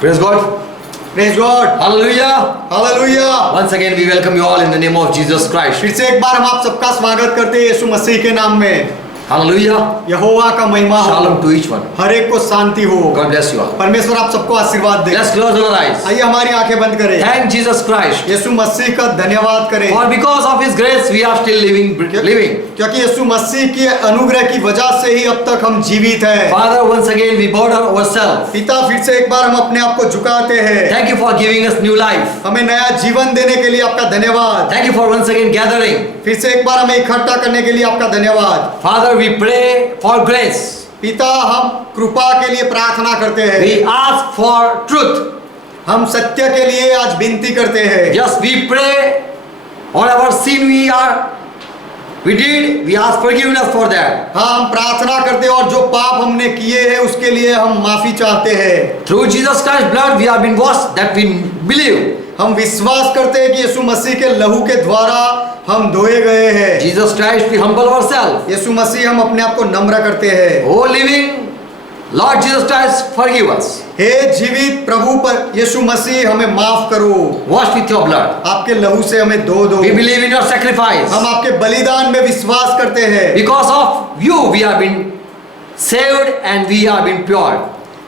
Praise God. Praise God. Hallelujah. Hallelujah. Once again, we welcome you all in the name of Jesus Christ. फिर से एक बार हम आप सबका स्वागत करते हैं यीशु मसीह के नाम में। Hallelujah. यहोवा का महिमा हो। Shalom to each one. हर एक को शांति हो। God bless you all. परमेश्वर आप सबको आशीर्वाद दे। Let's close our eyes. आइए हमारी आंखें बंद करें। Thank Jesus Christ. यीशु मसीह का धन्यवाद करें। For because of His grace, we are still living. क्योंकि यीशु मसीह के अनुग्रह की वजह से ही अब तक हम जीवित हैं। Father, once again we bow down ourselves. पिता, फिर से एक बार हम अपने आप को झुकाते हैं। Thank you for giving us new life. हमें नया जीवन देने के लिए आपका धन्यवाद। Thank you for once again gathering. फिर से एक बार हमें इकट्ठा करने के लिए आपका धन्यवाद। Father, we pray for grace. पिता, हम कृपा के लिए प्रार्थना करते हैं। We ask for truth. हम सत्य के लिए आज विनती करते हैं। Yes, we pray. Whatever sin we did, we ask forgiveness for that. हाँ, हम प्रार्थना करते हैं और जो पाप हमने किए हैं उसके लिए हम माफी चाहते हैं। Through Jesus Christ's blood, we have been washed. That we believe. हम विश्वास करते हैं कि यीशु मसीह के लहू के द्वारा हम धोए गए हैं। Jesus Christ, we humble ourselves. यीशु मसीह, हम अपने आप को नम्र करते हैं। Oh living Lord Jesus Christ, forgive us. हे जीवित प्रभु पर यीशु मसीह, हमें माफ करो। Wash with your blood. आपके लहू से हमें धो दो। We believe in your sacrifice. हम आपके बलिदान में विश्वास करते हैं। Because of you, we have been saved and we have been pure.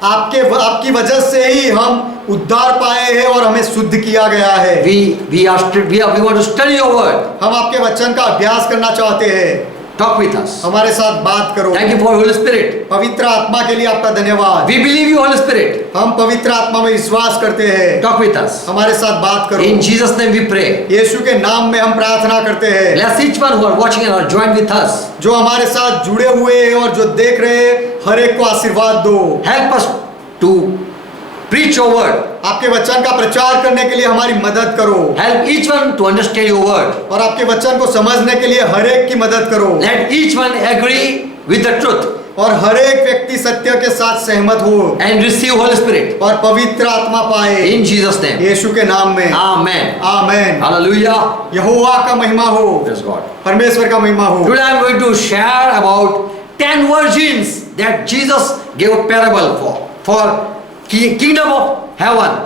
आपकी वजह से ही हम उद्धार पाए हैं और हमें शुद्ध किया गया है। We want to study your word. हम आपके वचन का अभ्यास करना चाहते हैं। Talk with us. हमारे साथ बात करो। Thank you for Holy Spirit. पवित्र आत्मा के लिए आपका धन्यवाद। We believe you, Holy Spirit. हम पवित्र आत्मा में विश्वास करते हैं। Talk with us. हमारे साथ बात करो। In Jesus' name we pray. यीशु के नाम में हम प्रार्थना करते हैं। Bless each one who are watching and are joined with us. जो हमारे साथ जुड़े हुए हैं और जो देख रहे हैं, हर एक को आशीर्वाद दो। Help us to preach your word. आपके वचन का प्रचार करने के लिए हमारी मदद करो। Help each one to understand your word. और आपके वचन को समझने के लिए हर एक की मदद करो। Let each one agree with the truth. और हर एक व्यक्ति सत्य के साथ सहमत हो। And receive Holy Spirit. और पवित्र आत्मा पाए। In Jesus' name. यीशु के नाम में। Amen. आमेन। Hallelujah. यहोवा का महिमा हो। Praise God. परमेश्वर का महिमा हो। Today I am going to share about 10 virgins that Jesus gave a parable for kingdom of heaven.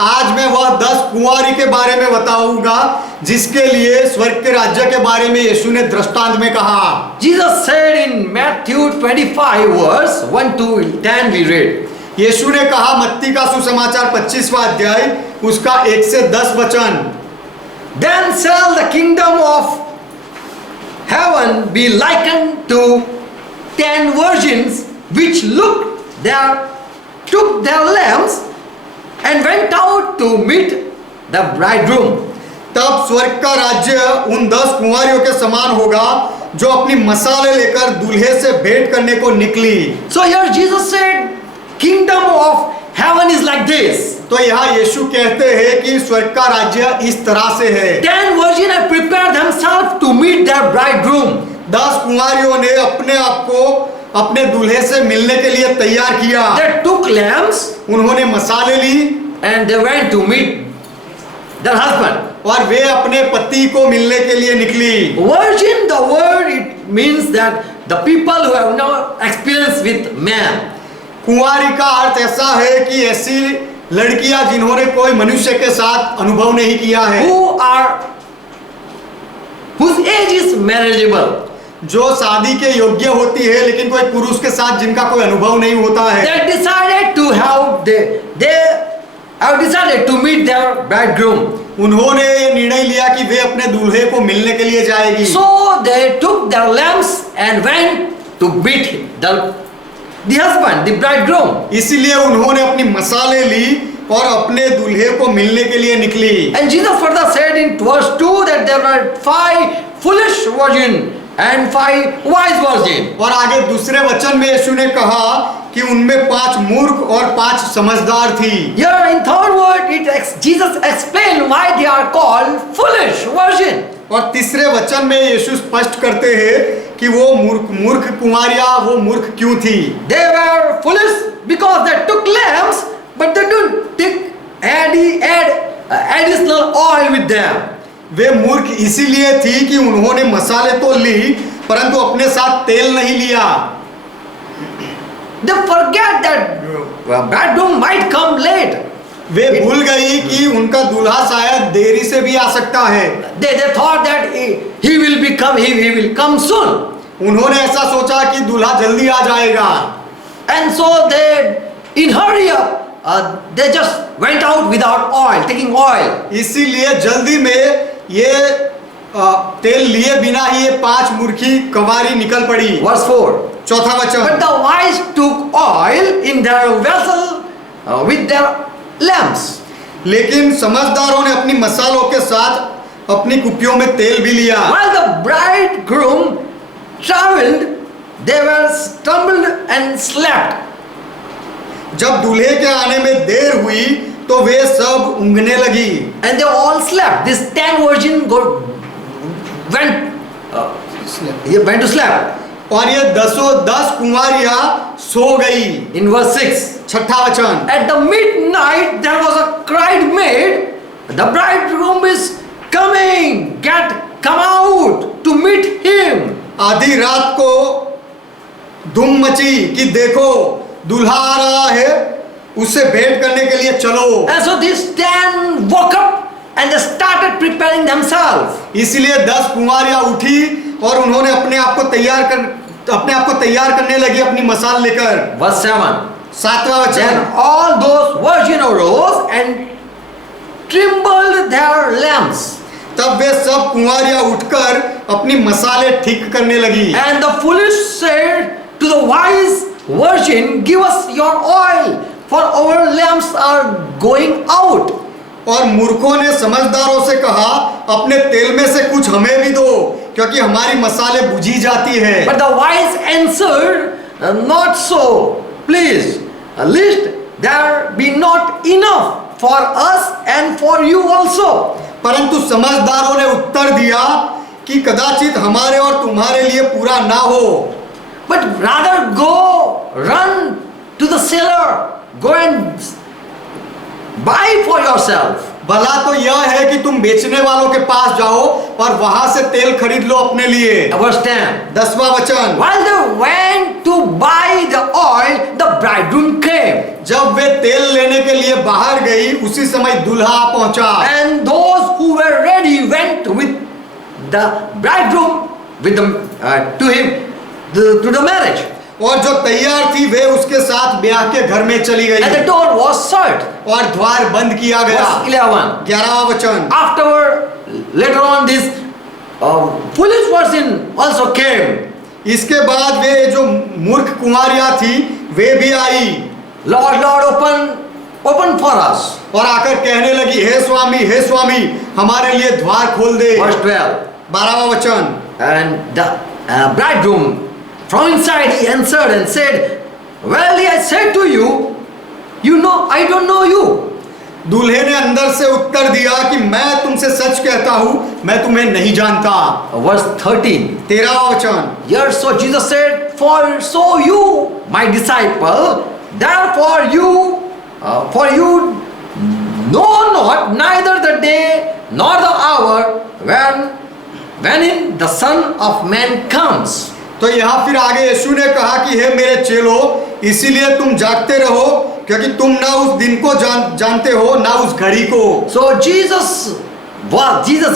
आज मैं वह 10 कुंवारी के बारे में बताऊंगा जिसके लिए स्वर्ग के राज्य के बारे में यीशु ने दृष्टांत में कहा। Jesus said in Matthew 25 verse 1 to 10 we read. यीशु ने कहा मत्ती का सुसमाचार 25वां अध्याय उसका 1 से 10 वचन। Then shall the kingdom of heaven be likened to 10 virgins which took their lamps and went out to meet the bridegroom. तब स्वर्ग का राज्य उन 10 कुंवारियों के समान होगा जो अपनी मसाले लेकर दूल्हे से भेंट करने को निकली। So here Jesus said, kingdom of heaven is like this. तो यहाँ यीशु कहते हैं कि स्वर्ग का राज्य इस तरह से है। 10 virgins have prepared themselves to meet their bridegroom. 10 कुंवारियों ने अपने आप को अपने दूल्हे से मिलने के लिए तैयार किया। They took lamps, उन्होंने मसाले ली and they went to meet their husband. और वे अपने पति को मिलने के लिए निकली। Virgin, the word it means that the people who have no experience with man. कुंवारी का अर्थ ऐसा है कि ऐसी लड़कियां जिन्होंने कोई मनुष्य के साथ अनुभव नहीं किया है, whose age is marriageable. जो शादी के योग्य होती है लेकिन कोई पुरुष के साथ जिनका कोई अनुभव नहीं होता है। They have decided to meet their bridegroom. उन्होंने ये निर्णय लिया कि वे अपने दूल्हे को मिलने के लिए जाएगी। So they took their lamps and went to meet the husband, the bridegroom. इसीलिए उन्होंने अपनी मसाले ली और अपने दूल्हे को मिलने के लिए निकली। And Jesus further said in verse 2 that there were 5 foolish virgins and 5 wise virgins. और आगे दूसरे वचन में यीशु ने कहा कि उनमें 5 मूर्ख और 5 समझदार थी। Here in third word Jesus explained why they are called foolish virgins. और तीसरे वचन में यीशु स्पष्ट करते हैं कि वो मूर्ख कुंवारियां वो मूर्ख क्यों थी। They were foolish because they took lamps but they didn't add additional oil with them. वे मूर्ख इसीलिए थी कि उन्होंने मसाले तो ली परंतु अपने साथ तेल नहीं लिया। They forget that bridegroom might come late. वे भूल गई कि उनका दूल्हा शायद देरी से भी आ सकता है। They thought that he will come soon. उन्होंने ऐसा सोचा कि दूल्हा जल्दी आ जाएगा, And so they, in hurry up, they just went out without oil, taking oil. इसीलिए जल्दी में ये तेल लिए बिना ही ये 5 मूर्खी कंवारी निकल पड़ी। Verse 4. चौथा But वचन, the wise took oil in their vessel with their lamps. लेकिन समझदारों ने अपनी मसालों के साथ अपनी कुपियों में तेल भी लिया। While the bridegroom traveled, they were stumbled and slept. जब दूल्हे के आने में देर हुई तो वे सब ऊँघने लगी। And they all slept. This 10 virgin went to sleep. और ये 10 कुंवारियां सो गई। In verse 6. छठा वचन, At the midnight there was a cry made, the bridegroom is coming, come out to meet him. आधी रात को धूम मची कि देखो दूल्हा आ रहा है, उससे भेंट करने के लिए चलो। And so these 10 woke up and they started preparing themselves. इसलिए 10 कुंवारियां उठी और उन्होंने अपने आप को तैयार करने लगी अपनी मसाल लेकर। Verse 7. सातवां वचन, Then all those virgins arose and trimmed their lamps. तब वे सब कुंवारियां उठकर अपनी मसाले ठीक करने लगी। And the foolish said to the wise virgin, give us your oil, for our lamps are going out. और मूर्खों ने समझदारों से कहा, अपने तेल में से कुछ हमें भी दो, क्योंकि हमारी मसाले बुझी जाती है। But the wise answered, not so, please, lest there be not enough for us and for you also. परंतु समझदारों ने उत्तर दिया कि कदाचित हमारे और तुम्हारे लिए पूरा ना हो, But rather go, run to the cellar, go and buy for yourself. भला तो यह है कि तुम बेचने वालों के पास जाओ और वहां से तेल खरीद लो अपने लिए। Verse 10. 10वां वचन, While they went to buy the oil, the bridegroom came. जब वे तेल लेने के लिए बाहर गई, उसी समय दूल्हा आ पहुंचा। And those who were ready went with the bridegroom with them to him to the marriage. और जो तैयार थी वे उसके साथ ब्याह के घर में चली And the गई door was shut. और द्वार बंद किया गया। Verse 11. 11वां वचन, Afterward, later on, this foolish virgin also came. इसके बाद वे जो मूर्ख कुंवारियां थी वे भी आई Lord, open for us. और आकर कहने लगी, हे स्वामी हमारे लिए द्वार खोल दे। Verse 12. 12वां वचन, And the bridegroom from inside he answered and said, Verily I said to you, I don't know you. दूल्हे ने अंदर से उत्तर दिया कि मैं तुमसे सच कहता हूं, मैं तुम्हें नहीं जानता। Verse 13. 13वां वचन, Here so Jesus said, For so you, my disciple, therefore for you know not neither the day nor the hour when in the Son of Man comes. तो यहाँ फिर आगे यीशु ने कहा कि हे मेरे चेलों, इसीलिए तुम जागते रहो, क्योंकि तुम ना उस दिन को जानते हो ना उस घड़ी को। So Jesus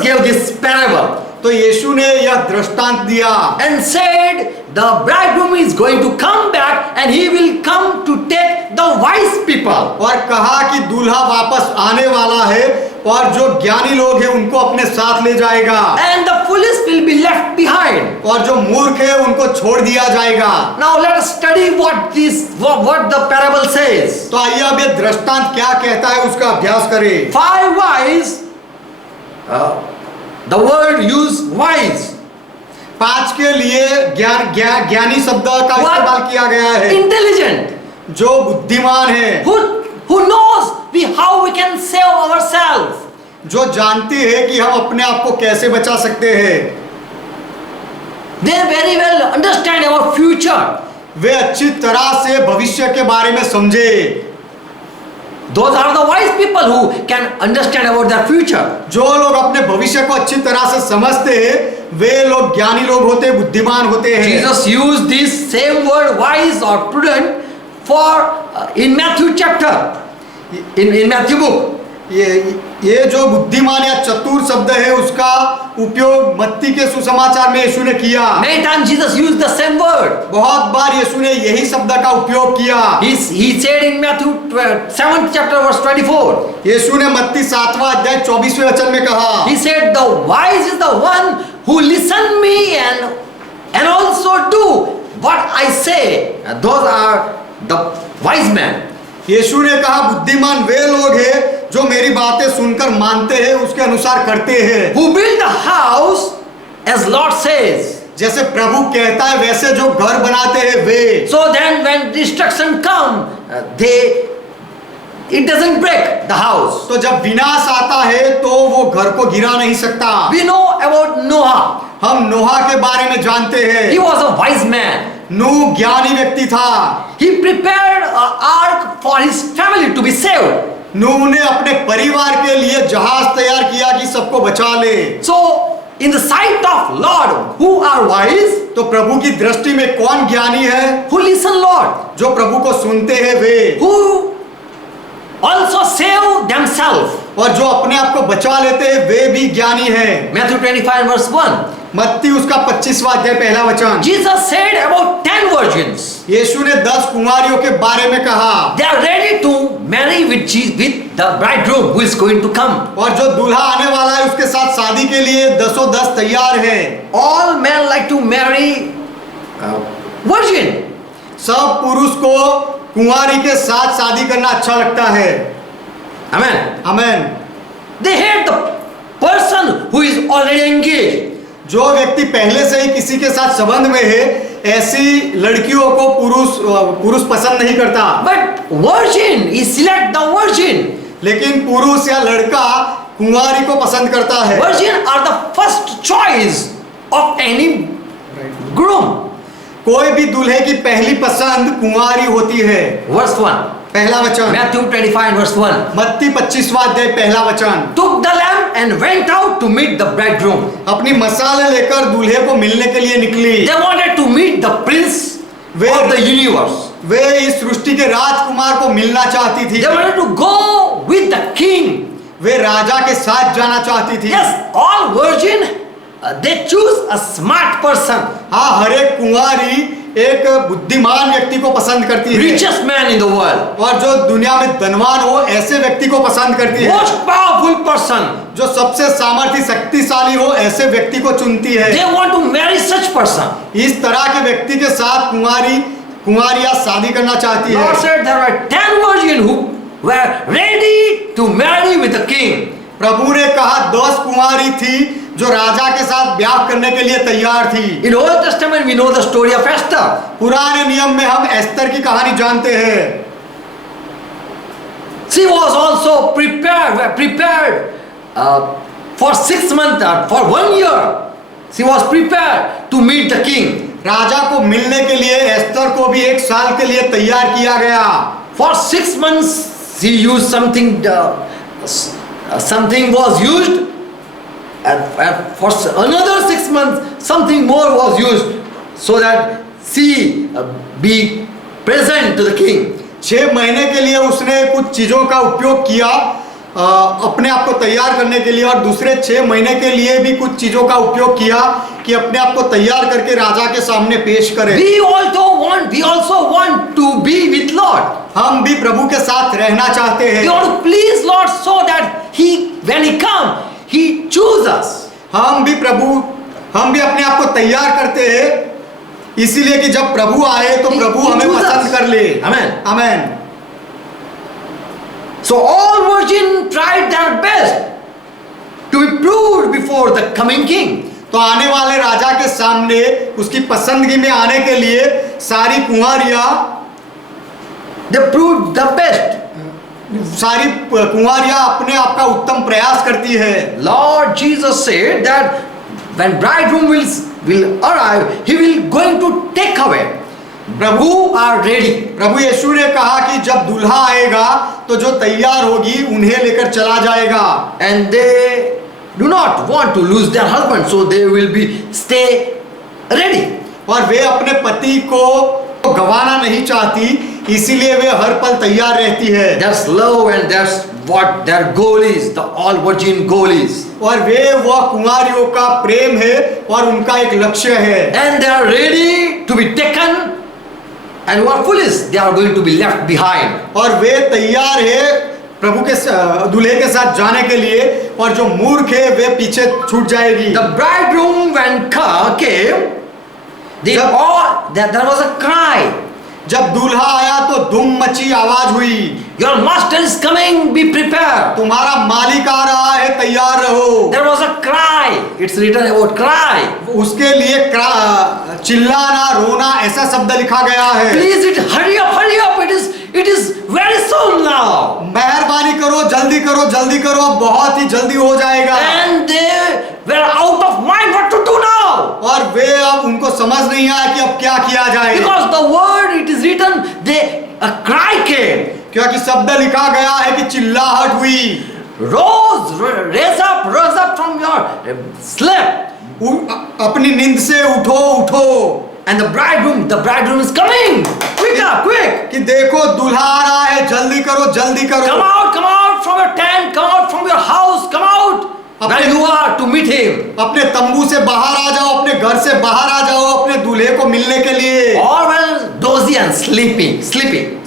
gave this parable तो यीशु ने यह दृष्टांत दिया and said, the bridegroom is going to come back and he will come to take the wise people. और कहा कि दूल्हा वापस आने वाला है और जो ज्ञानी लोग हैं उनको अपने साथ ले जाएगा And the foolish will be left behind. और जो मूर्ख है उनको छोड़ दिया जाएगा। Now let us study what the parable says. तो आइए अब ये दृष्टांत क्या कहता है उसका अभ्यास करें। 5 wise, the word used wise. 5 के लिए ज्ञानी शब्द का इस्तेमाल किया गया है। Intelligent. जो बुद्धिमान है, Who knows how we can save ourselves. जो जानती है कि हम अपने आप को कैसे बचा सकते हैं। They very well understand our future. वे अच्छी तरह से भविष्य के बारे में समझे। Those are the wise people who can understand about their future. जो लोग अपने भविष्य को अच्छी तरह से समझते हैं वे लोग ज्ञानी लोग होते हैं, बुद्धिमान होते हैं। Jesus used this same word wise or prudent for in Matthew chapter, in Matthew book. ये जो बुद्धिमान या चतुर शब्द है उसका उपयोग मत्ती के सुसमाचार में यीशु ने किया। Many times Jesus used the same word. बहुत बार यीशु ने यही शब्द का उपयोग किया। He said in Matthew 7th chapter verse 24. यीशु ने मत्ती 7वां अध्याय 24वें वचन में कहा, He said, the wise is the one who listen me and also do what I say. Those are the wise men. यीशु ने कहा बुद्धिमान वे लोग हैं जो मेरी बातें सुनकर मानते हैं, उसके अनुसार करते हैं। Who build the house as Lord says. जैसे प्रभु कहता है वैसे जो घर बनाते हैं वे। So then when destruction come, it doesn't break the house. तो जब विनाश आता है तो वो घर को गिरा नहीं सकता। We know about Noah. हम नोहा के बारे में जानते हैं। He was a wise man. नूह ज्ञानी व्यक्ति था। He prepared an ark for his family to be saved. नूह ने अपने परिवार के लिए जहाज तैयार किया कि सबको बचा ले। So in the sight of Lord, who are wise? तो प्रभु की दृष्टि में कौन ज्ञानी है? Who listen Lord? जो प्रभु को सुनते हैं वे। Who also save themselves. और जो अपने आप को बचा लेते हैं वे भी ज्ञानी हैं। Matthew 25 verse 1. मत्ती उसका 25वां अध्याय पहला वचन। Jesus said about 10 virgins. यीशु ने 10 कुंवारियों के बारे में कहा। They are ready to marry with the bridegroom who is going to come. और जो दूल्हा आने वाला है उसके साथ शादी के लिए 10 तैयार हैं। All men like to marry virgin. सब पुरुष को कुंवारी के साथ शादी करना अच्छा लगता है। Amen. Amen. They hate the person who is already engaged. जो व्यक्ति पहले से ही किसी के साथ संबंध में है ऐसी लड़कियों को पुरुष पसंद नहीं करता। But virgin, he select the virgin. लेकिन पुरुष या लड़का कुंवारी को पसंद करता है। Virgin are the first choice of any groom. कोई भी दूल्हे की पहली पसंद कुंवारी होती है। Verse 1. पहला वचन। Matthew 25 verse 1. मत्ती 25वां अध्याय पहला वचन। Took the lamp and went out to meet the bridegroom. अपनी मसाले लेकर दूल्हे को मिलने के लिए निकली। They wanted to meet the prince of the universe. वे इस सृष्टि के राजकुमार को मिलना चाहती थी। They wanted to go with the king. वे राजा के साथ जाना चाहती थी। Yes, all virgin, they choose a smart person. हाँ, हर एक कुंवारी एक बुद्धिमान व्यक्ति को पसंद करती है। Richest man in the world. और जो दुनिया में धनवान हो ऐसे व्यक्ति को पसंद करती है। Most powerful person. जो सबसे सामर्थ्य शक्तिशाली हो ऐसे व्यक्ति को चुनती है। They want to marry such person. इस तरह के व्यक्ति के साथ कुंवारियां शादी करना चाहती है। Lord said there were 10 virgins who were ready to marry with the king. प्रभु ने कहा 10 कुंवारी थी जो राजा के साथ ब्याह करने के लिए तैयार थी। In Old Testament we know the story of Esther. पुराने नियम में हम एस्तर की कहानी जानते हैं। She was also prepared for 6 months, for 1 year. She was prepared to meet the king. राजा को मिलने के लिए एस्तर को भी 1 साल के लिए तैयार किया गया। For 6 months she used something. Something was used. And for another 6 months something more was used so that she be present to the king. 6 महीने के लिए उसने कुछ चीजों का उपयोग किया अपने आप को तैयार करने के लिए, और दूसरे 6 महीने के लिए भी कुछ चीजों का उपयोग किया कि अपने आप को तैयार करके राजा के सामने पेश करें। We also want to be with Lord. हम भी प्रभु के साथ रहना चाहते हैं। We want to please Lord so that when he come, he choose us. हम भी अपने आप को तैयार करते हैं इसीलिए कि जब प्रभु आए तो प्रभु हमें पसंद कर ले। Amen. Amen. So all virgins tried their best to be proved before the coming king. तो आने वाले राजा के सामने उसकी पसंदगी में आने के लिए सारी कुंवारियां They proved the best. सारी कुंवारियां अपने आप का उत्तम प्रयास करती है। Lord Jesus said that when bridegroom will arrive, he will going to take away. Prabhu are ready. प्रभु यीशु ने कहा कि जब दूल्हा आएगा तो जो तैयार होगी उन्हें लेकर चला जाएगा। And they do not want to lose their husband, so they will be stay ready. और वे अपने पति को वो गंवाना नहीं चाहती, इसीलिए वे हर पल तैयार रहती है। That's love and that's what their goal is, the all virgin goal is. और वे वह कुंवारियों का प्रेम है और उनका एक लक्ष्य है। And they are ready to be taken, and who are foolish, they are going to be left behind. और वे तैयार है प्रभु के दूल्हे के साथ जाने के लिए, और जो मूर्ख है वे पीछे छूट जाएगी। The bridegroom when came, they all there was a cry. जब दूल्हा आया तो धूम मची आवाज हुई, Your master is coming, be prepared. तुम्हारा मालिक आ रहा है, तैयार रहो। There was a cry. It's written about cry. उसके लिए चिल्लाना, रोना, ऐसा शब्द लिखा गया है। Please, hurry up, hurry up. It is very soon now. मेहरबानी करो, जल्दी करो, जल्दी करो, अब बहुत ही जल्दी हो जाएगा। And they were out of mind what to do now. और वे अब उनको समझ नहीं आया कि अब क्या किया जाए, Because the word it is written, a cry came. क्योंकि शब्द लिखा गया है कि चिल्लाहट हुई। Raise up from your sleep. अपनी नींद से उठो, उठो। And the bridegroom is coming. Quick up, quick. कि देखो दूल्हा आ रहा है, जल्दी करो, जल्दी करो। Come out from your tent, come out from your house, come out. Where you are to meet him. अपने तंबू से बाहर आ जाओ, अपने घर से बाहर आ जाओ, अपने दूल्हे को मिलने के लिए। All were dozy and sleeping.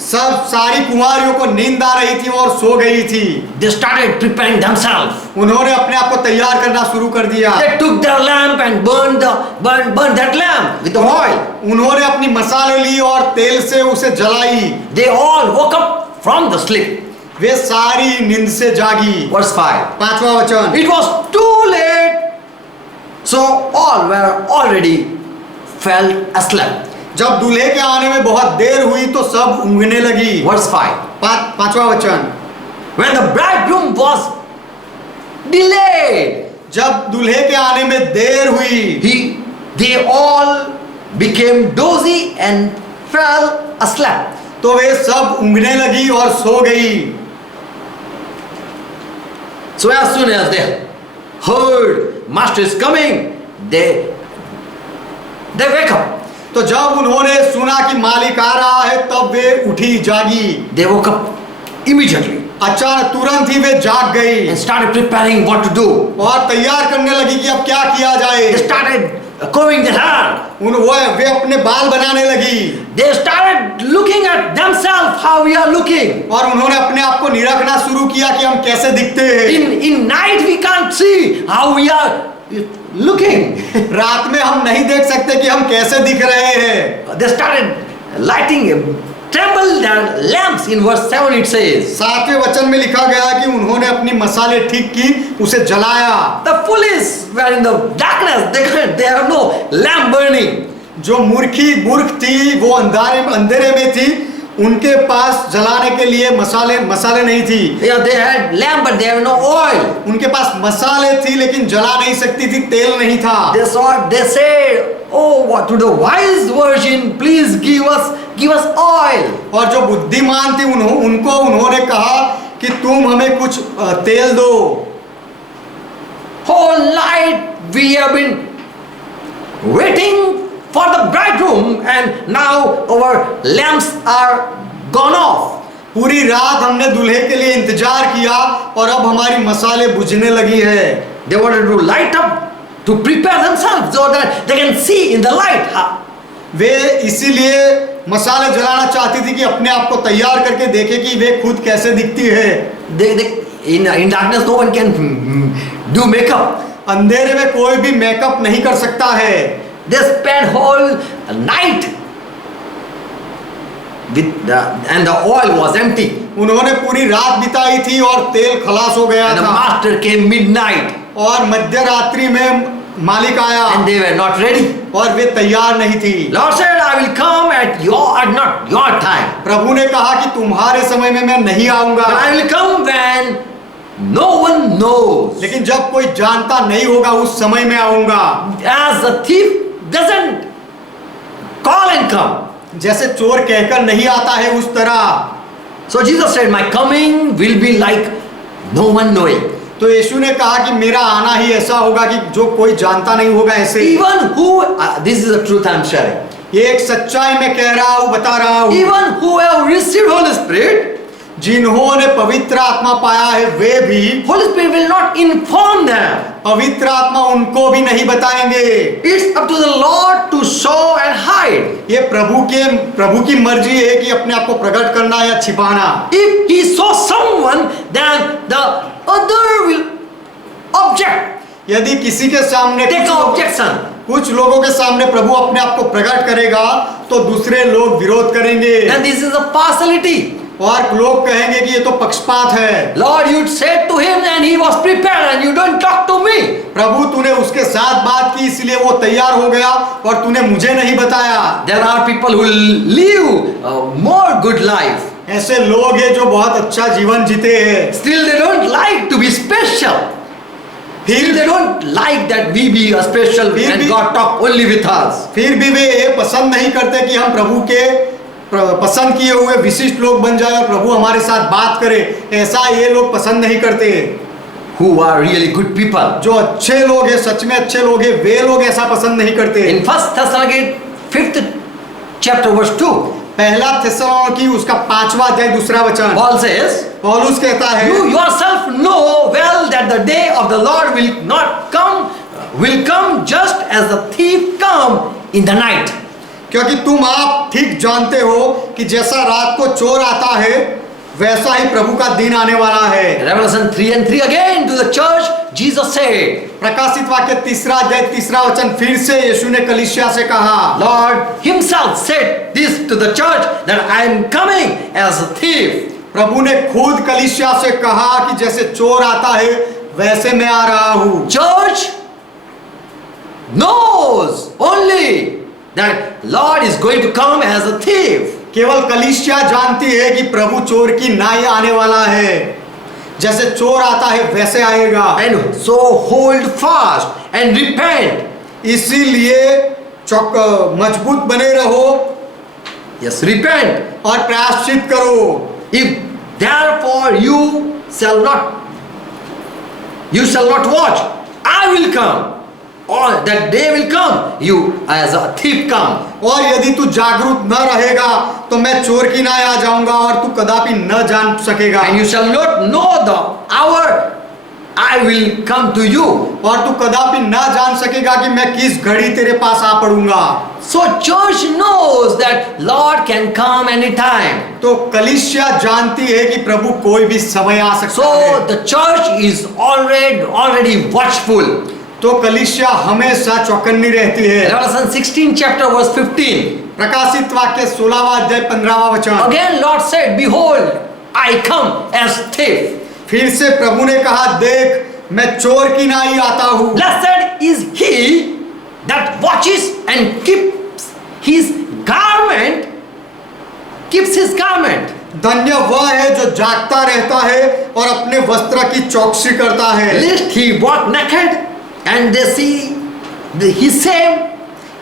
सब सारी कुंवारियों को नींद आ रही थी और सो गई थी। They started preparing themselves. उन्होंने अपने आप को तैयार करना शुरू कर दिया। They took their lamp and burned that lamp with the oil. उन्होंने अपनी मसाले ली और तेल से उसे जलाई। They all woke up from the sleep. वे सारी नींद से जागी। Verse 5. 5वां वचन। It was too late, so all were already fell asleep. जब दूल्हे के आने में बहुत देर हुई तो सब ऊँघने लगी। Verse 5. 5वां वचन। When the bridegroom was delayed, जब दूल्हे के आने में देर हुई, they all became dozy and fell asleep. तो वे सब ऊँघने लगी और सो गई। So as soon as they heard master is coming, they wake up. तो जब उन्होंने सुना कि मालिक आ रहा है तब वे उठी, जागी। They woke up immediately अचानक तुरंत ही वे जाग गई and started preparing what to do. और तैयार करने लगी कि अब क्या किया जाए। They started combing their hair. वे अपने बाल बनाने लगी। They started looking at themselves how we are looking. और उन्होंने अपने आप को निरखना शुरू किया कि हम कैसे दिखते हैं। In night we can't see how we are looking. रात में हम नहीं देख सकते कि हम कैसे दिख रहे हैं। They started lighting, tremble their lamps. In verse 7 it says. 7वें वचन में लिखा गया कि उन्होंने अपनी मसाले ठीक की, उसे जलाया। The foolish were in the darkness. They have no lamp burning. जो मूर्ख थी वो अंधेरे में थी, उनके पास जलाने के लिए मसाले नहीं थी। Yeah, they had lamp but they have no oil. उनके पास मसाले थी लेकिन जला नहीं सकती थी, तेल नहीं था। They said, oh, what to do? Wise virgin, please give us oil. और जो बुद्धिमान थी उन्होंने कहा कि तुम हमें कुछ तेल दो। Whole night we have been waiting for the bridegroom and now our lamps are gone off. पूरी रात हमने दूल्हे के लिए इंतजार किया और अब हमारी मसाले बुझने लगी है। They wanted to light up to prepare themselves so that they can see in the light. वे इसीलिए मसाले जलाना चाहती थी कि अपने आप को तैयार करके देखे कि वे खुद कैसे दिखती है। In darkness no one can do makeup. अंधेरे में कोई भी मेकअप नहीं कर सकता है। They spent whole night and the oil was empty. उन्होंने पूरी रात बिताई थी और तेल खलास हो गया And the था। master came midnight. और मध्य रात्रि में मालिक आया And they were not ready. और वे तैयार नहीं थी। Lord said, I will come at not your time. प्रभु ने कहा कि तुम्हारे समय में मैं नहीं आऊंगा, But I will come when no one knows. लेकिन जब कोई जानता नहीं होगा उस समय में आऊंगा। As the thief doesn't call and come. जैसे चोर कहकर नहीं आता है उस तरह। So Jesus said, my coming will be like no one knowing. तो यीशु ने कहा कि मेरा आना ही ऐसा होगा कि जो कोई जानता नहीं होगा ऐसे। Even who, this is the truth I am sharing. ये एक सच्चाई में कह रहा हूँ, बता रहा हूँ। even who have received Holy Spirit, जिन्होंने पवित्र आत्मा पाया है वे भी, Holy Spirit will not inform them. पवित्र आत्मा उनको भी नहीं बताएंगे। It's up to the Lord to show and hide. ये प्रभु की मर्जी है कि अपने आप को प्रकट करना या छिपाना। If he saw someone, then the other will object, यदि किसी के सामने take an objection. कुछ लोगों के सामने प्रभु अपने आप को प्रकट करेगा तो दूसरे लोग विरोध करेंगे And this is a partiality. और लोग कहेंगे कि ये तो पक्षपात है। Lord, you said to him and he was prepared and you don't talk to me. प्रभु तूने उसके साथ बात की इसलिए वो तैयार हो गया और तूने मुझे नहीं बताया। There are people who live a more good life. ऐसे लोग हैं जो बहुत अच्छा जीवन जीते हैं, Still they don't like to be special. Still they don't like that we be a special and God talk only with us. फिर भी वे ये पसंद नहीं करते कि हम प्रभु के पसंद किए हुए विशिष्ट लोग बन जाए और प्रभु हमारे साथ बात करे। ऐसा ये लोग पसंद नहीं करते। Who are really good people. जो अच्छे लोग हैं, सच में अच्छे लोग हैं, वे लोग ऐसा पसंद नहीं करते। In 1 Thessalonians 5th chapter verse 2, पहला थिस्सलुनीकी उसका 5वां अध्याय 2रा वचन, Paul says, पौलुस कहता है, you yourself know well that the day of the Lord will come just as the thief come in the night. क्योंकि तुम आप ठीक जानते हो कि जैसा रात को चोर आता है वैसा ही प्रभु का दिन आने वाला है। Revelation 3:3 again to the church, Jesus said, प्रकाशित वाक्य 3रा अध्याय 3रा वचन, फिर से यीशु ने कलीसिया से कहा, Lord himself said this to the church that I am coming as a thief. प्रभु ने खुद कलीसिया से कहा कि जैसे चोर आता है वैसे मैं आ रहा हूं। Church knows only that Lord is going to come as a thief. केवल कलीसिया जानती है कि प्रभु चोर की नाई आने वाला है, जैसे चोर आता है वैसे आएगा। And so hold fast and repent. इसीलिए मजबूत बने रहो, Yes, repent. और प्रायश्चित करो। If therefore you shall not watch, I will come. Or that day will come, you as a thief come. और यदि तू जागरूक न रहेगा तो मैं चोर की नाई आ जाऊंगा और तू कदापि न जान सकेगा। And you shall not know the hour I will come to you. और तू कदापि न जान सकेगा कि मैं किस घड़ी तेरे पास आ पड़ूंगा। So church knows that Lord can come anytime. तो कलीसिया जानती है कि प्रभु कोई भी समय आ सकता है। So the church is already watchful. तो कलीसिया हमेशा चौकन्नी रहती है। Revelation 16 chapter verse 15. प्रकाशित वाक्य 16वां अध्याय 15वां वचन, Again Lord said, behold, I come as thief. फिर से प्रभु ने कहा, देख मैं चोर की नाई आता हूँ। Blessed is he that watches and keeps his garment. धन्य वह है जो जागता रहता है और अपने वस्त्र की चौकसी करता है। Lest he walk naked and they see his shame.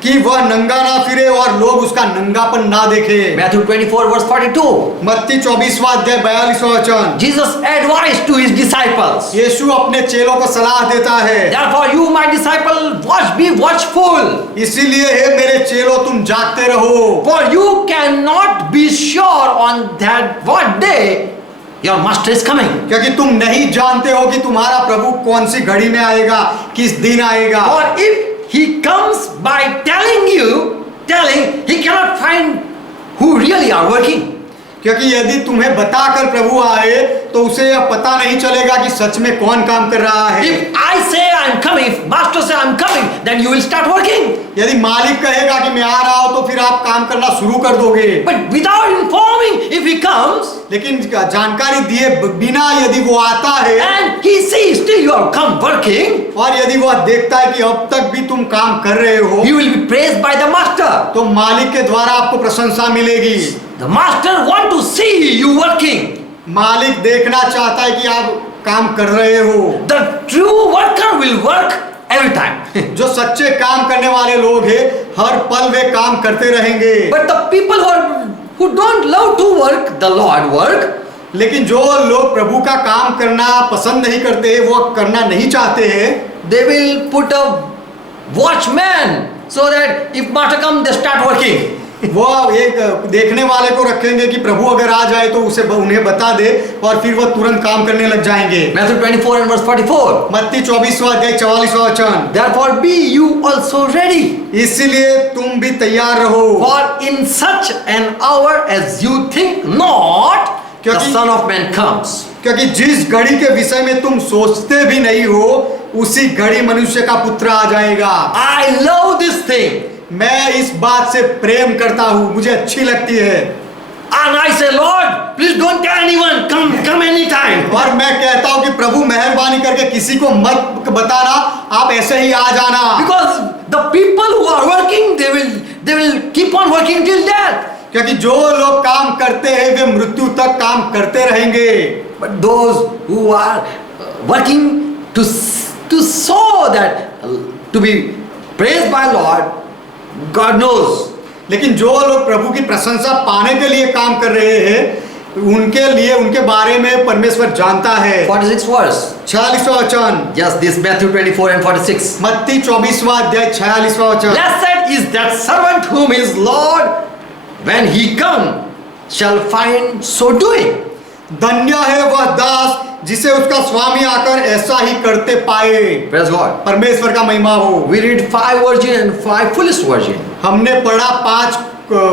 कि वह नंगा ना फिरे और लोग उसका नंगापन ना देखे। Matthew 24 verse 42. मत्ती 24वां अध्याय 42वां वचन, Jesus advised to his disciples. यीशु अपने चेलों को सलाह देता है, Therefore you my disciple be watchful. इसीलिए हे मेरे चेलों तुम जागते रहो। For you cannot be sure on that what day your master is coming. क्योंकि तुम नहीं जानते हो कि तुम्हारा प्रभु कौन सी घड़ी में आएगा, किस दिन आएगा। Or if he comes by telling, he cannot find who really are working. क्योंकि यदि तुम्हें बताकर प्रभु आए तो उसे यह पता नहीं चलेगा कि सच में कौन काम कर रहा है। If I say I am coming, if master say I am coming, then you will start working. यदि मालिक कहेगा कि मैं आ रहा हूं तो फिर आप काम करना शुरू कर दोगे। But without informing, if he comes, लेकिन जानकारी दिए बिना यदि वो आता है and he sees still you have come working, और यदि वह देखता है कि अब तक भी तुम काम कर रहे हो, you will be praised by the master. तो मालिक के द्वारा आपको प्रशंसा मिलेगी। The master want to see you working. मालिक देखना चाहता है कि आप काम कर रहे हो। The true worker will work every time. जो सच्चे काम करने वाले लोग हैं हर पल वे काम करते रहेंगे। But the people who don't love to work, the Lord work. लेकिन जो लोग प्रभु का काम करना पसंद नहीं करते, वो करना नहीं चाहते हैं, they will put a watchman so that if master come, they start working. वो एक देखने वाले को रखेंगे कि प्रभु अगर आ जाए तो उसे उन्हें बता दे और फिर वो तुरंत काम करने लग जाएंगे। Matthew 24 and verse 44. मत्ती 24वां अध्याय 44वां वचन। Therefore be you also ready, इसलिए तुम भी तैयार रहो, for in such an hour as you think not, the क्योंकि- Son of Man comes. क्योंकि जिस घड़ी के विषय में तुम सोचते भी नहीं हो उसी घड़ी मनुष्य का पुत्र आ जाएगा। I love this thing. मैं इस बात से प्रेम करता हूँ, मुझे अच्छी लगती है। And I say, Lord, please don't tell anyone, come anytime. और मैं कहता हूँ कि प्रभु मेहरबानी करके किसी को मत बताना, आप ऐसे ही आ जाना। Because the people who are working, they will keep on working till death. क्योंकि जो लोग काम करते हैं वे मृत्यु तक काम करते रहेंगे। But those who are working to show that to be praised by Lord, God knows. लेकिन जो लोग प्रभु की प्रशंसा पाने के लिए काम कर रहे हैं उनके लिए उनके बारे में परमेश्वर जानता है। 46 verse. 46वां वचन। Yes, this Matthew 24 and 46. मत्ती 24वां अध्याय 46वां वचन। Blessed is that servant whom his Lord, when he come, shall find so doing. धन्य है वह दास जिसे उसका स्वामी आकर ऐसा ही करते पाए। Praise God. परमेश्वर का महिमा हो। We read 5 virgin and 5 foolish virgin. हमने पढ़ा 5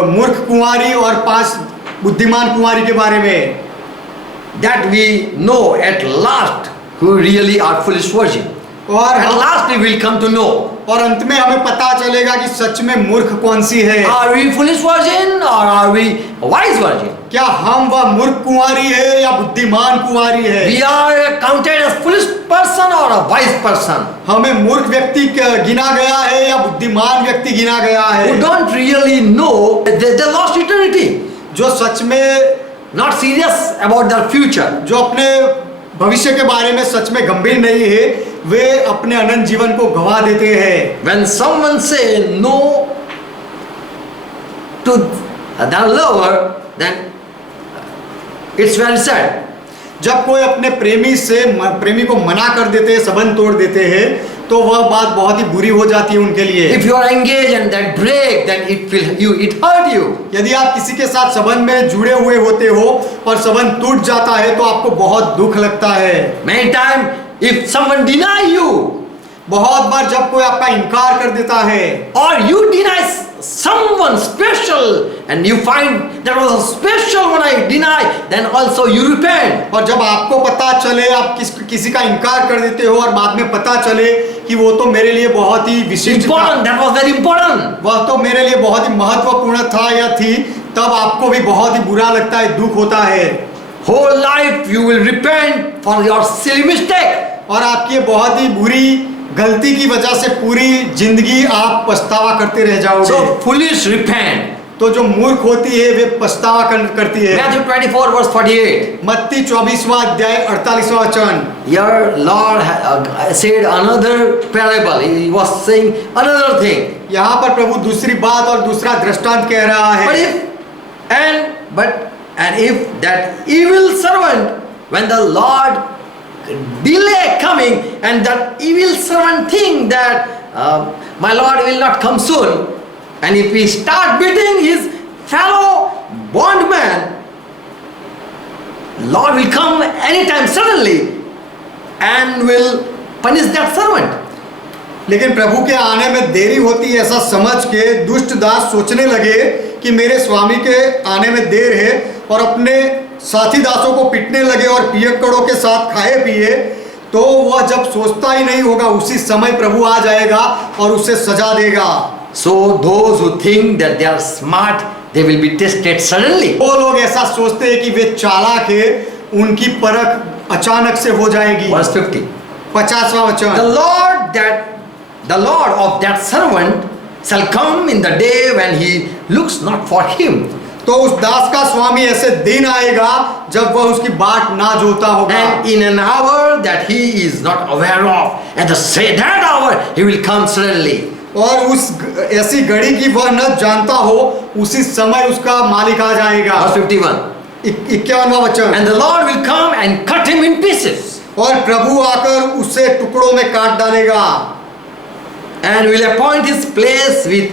मूर्ख कुंवारी और 5 बुद्धिमान कुंवारी के बारे में। That we know at last who really are foolish virgin. और At last we will come to know. और अंत में हमें पता चलेगा कि सच में मूर्ख कौन सी है। Are we foolish virgin or are we wise virgin? क्या हम वह मूर्ख कुंवारी है या बुद्धिमान कुंवारी है? We are counted as foolish person or a wise person. हमें मूर्ख व्यक्ति गिना गया है या बुद्धिमान व्यक्ति गिना गया Who है? don't really know they lost eternity. जो सच में Not serious about their future. जो अपने भविष्य के बारे में सच में गंभीर नहीं है वे अपने अनंत जीवन को गवा देते हैं। When someone say no to their lover, then it's very sad. जब कोई अपने प्रेमी को मना कर देते हैं, संबंध तोड़ देते हैं तो वह बात बहुत ही बुरी हो जाती है उनके लिए। If you are engaged and that break, then it hurt you. यदि आप किसी के साथ संबंध में जुड़े हुए होते हो और संबंध टूट जाता है तो आपको बहुत दुख लगता है। Many times if someone deny you, बहुत बार जब कोई आपका इनकार कर देता है or you deny someone special and you find there was a special one I deny, then also you repent. और जब आपको पता चले आप किसी का इनकार कर देते हो और बाद में पता चले कि वो तो मेरे लिए बहुत ही विशिष्ट था, Important, that was very important. वह तो मेरे लिए बहुत ही महत्वपूर्ण था या थी, तब आपको भी बहुत ही बुरा लगता है, दुख होता है। Whole life you will repent for your silly mistake. और आपकी बहुत ही बुरी गलती की वजह से पूरी जिंदगी आप पछतावा करते रह जाओगे। So foolish repent. तो जो मूर्ख होती है वे पछतावा करती है। Matthew 24 verse 48. मत्ती 24वां अध्याय 48वां वचन। Your Lord said another parable. He was saying another thing. यहाँ पर प्रभु दूसरी बात और दूसरा दृष्टांत कह रहा है। But if that evil servant, when the Lord delay coming, and that evil servant think that my Lord will not come soon, and if he start beating his fellow bondman, Lord will come anytime suddenly and will punish that servant. लेकिन प्रभु के आने में देरी होती है ऐसा समझ के दुष्ट दास सोचने लगे कि मेरे स्वामी के आने में देर है और अपने साथी दासों को पीटने लगे और पियक्कड़ों के साथ खाए पिए, तो वह जब सोचता ही नहीं होगा उसी समय प्रभु आ जाएगा और उसे सजा देगा। So those who think that they are smart, they will be tested suddenly. वो लोग ऐसा सोचते हैं कि वे चालाक है, उनकी परख अचानक से हो जाएगी। Verse 50. 50वां वचन। The Lord of that servant shall come in the day when he looks not for him. तो उस दास का स्वामी ऐसे दिन आएगा जब वह उसकी बाट ना जोता होगा। And in an hour that he is not aware of, at that hour he will come suddenly. और उस ऐसी घड़ी की वह न जानता हो उसी समय उसका मालिक आ जाएगा। Verse 51. 51वां वचन। And the Lord will come and cut him in pieces. और प्रभु आकर उसे टुकड़ों में काट डालेगा। and will appoint his place with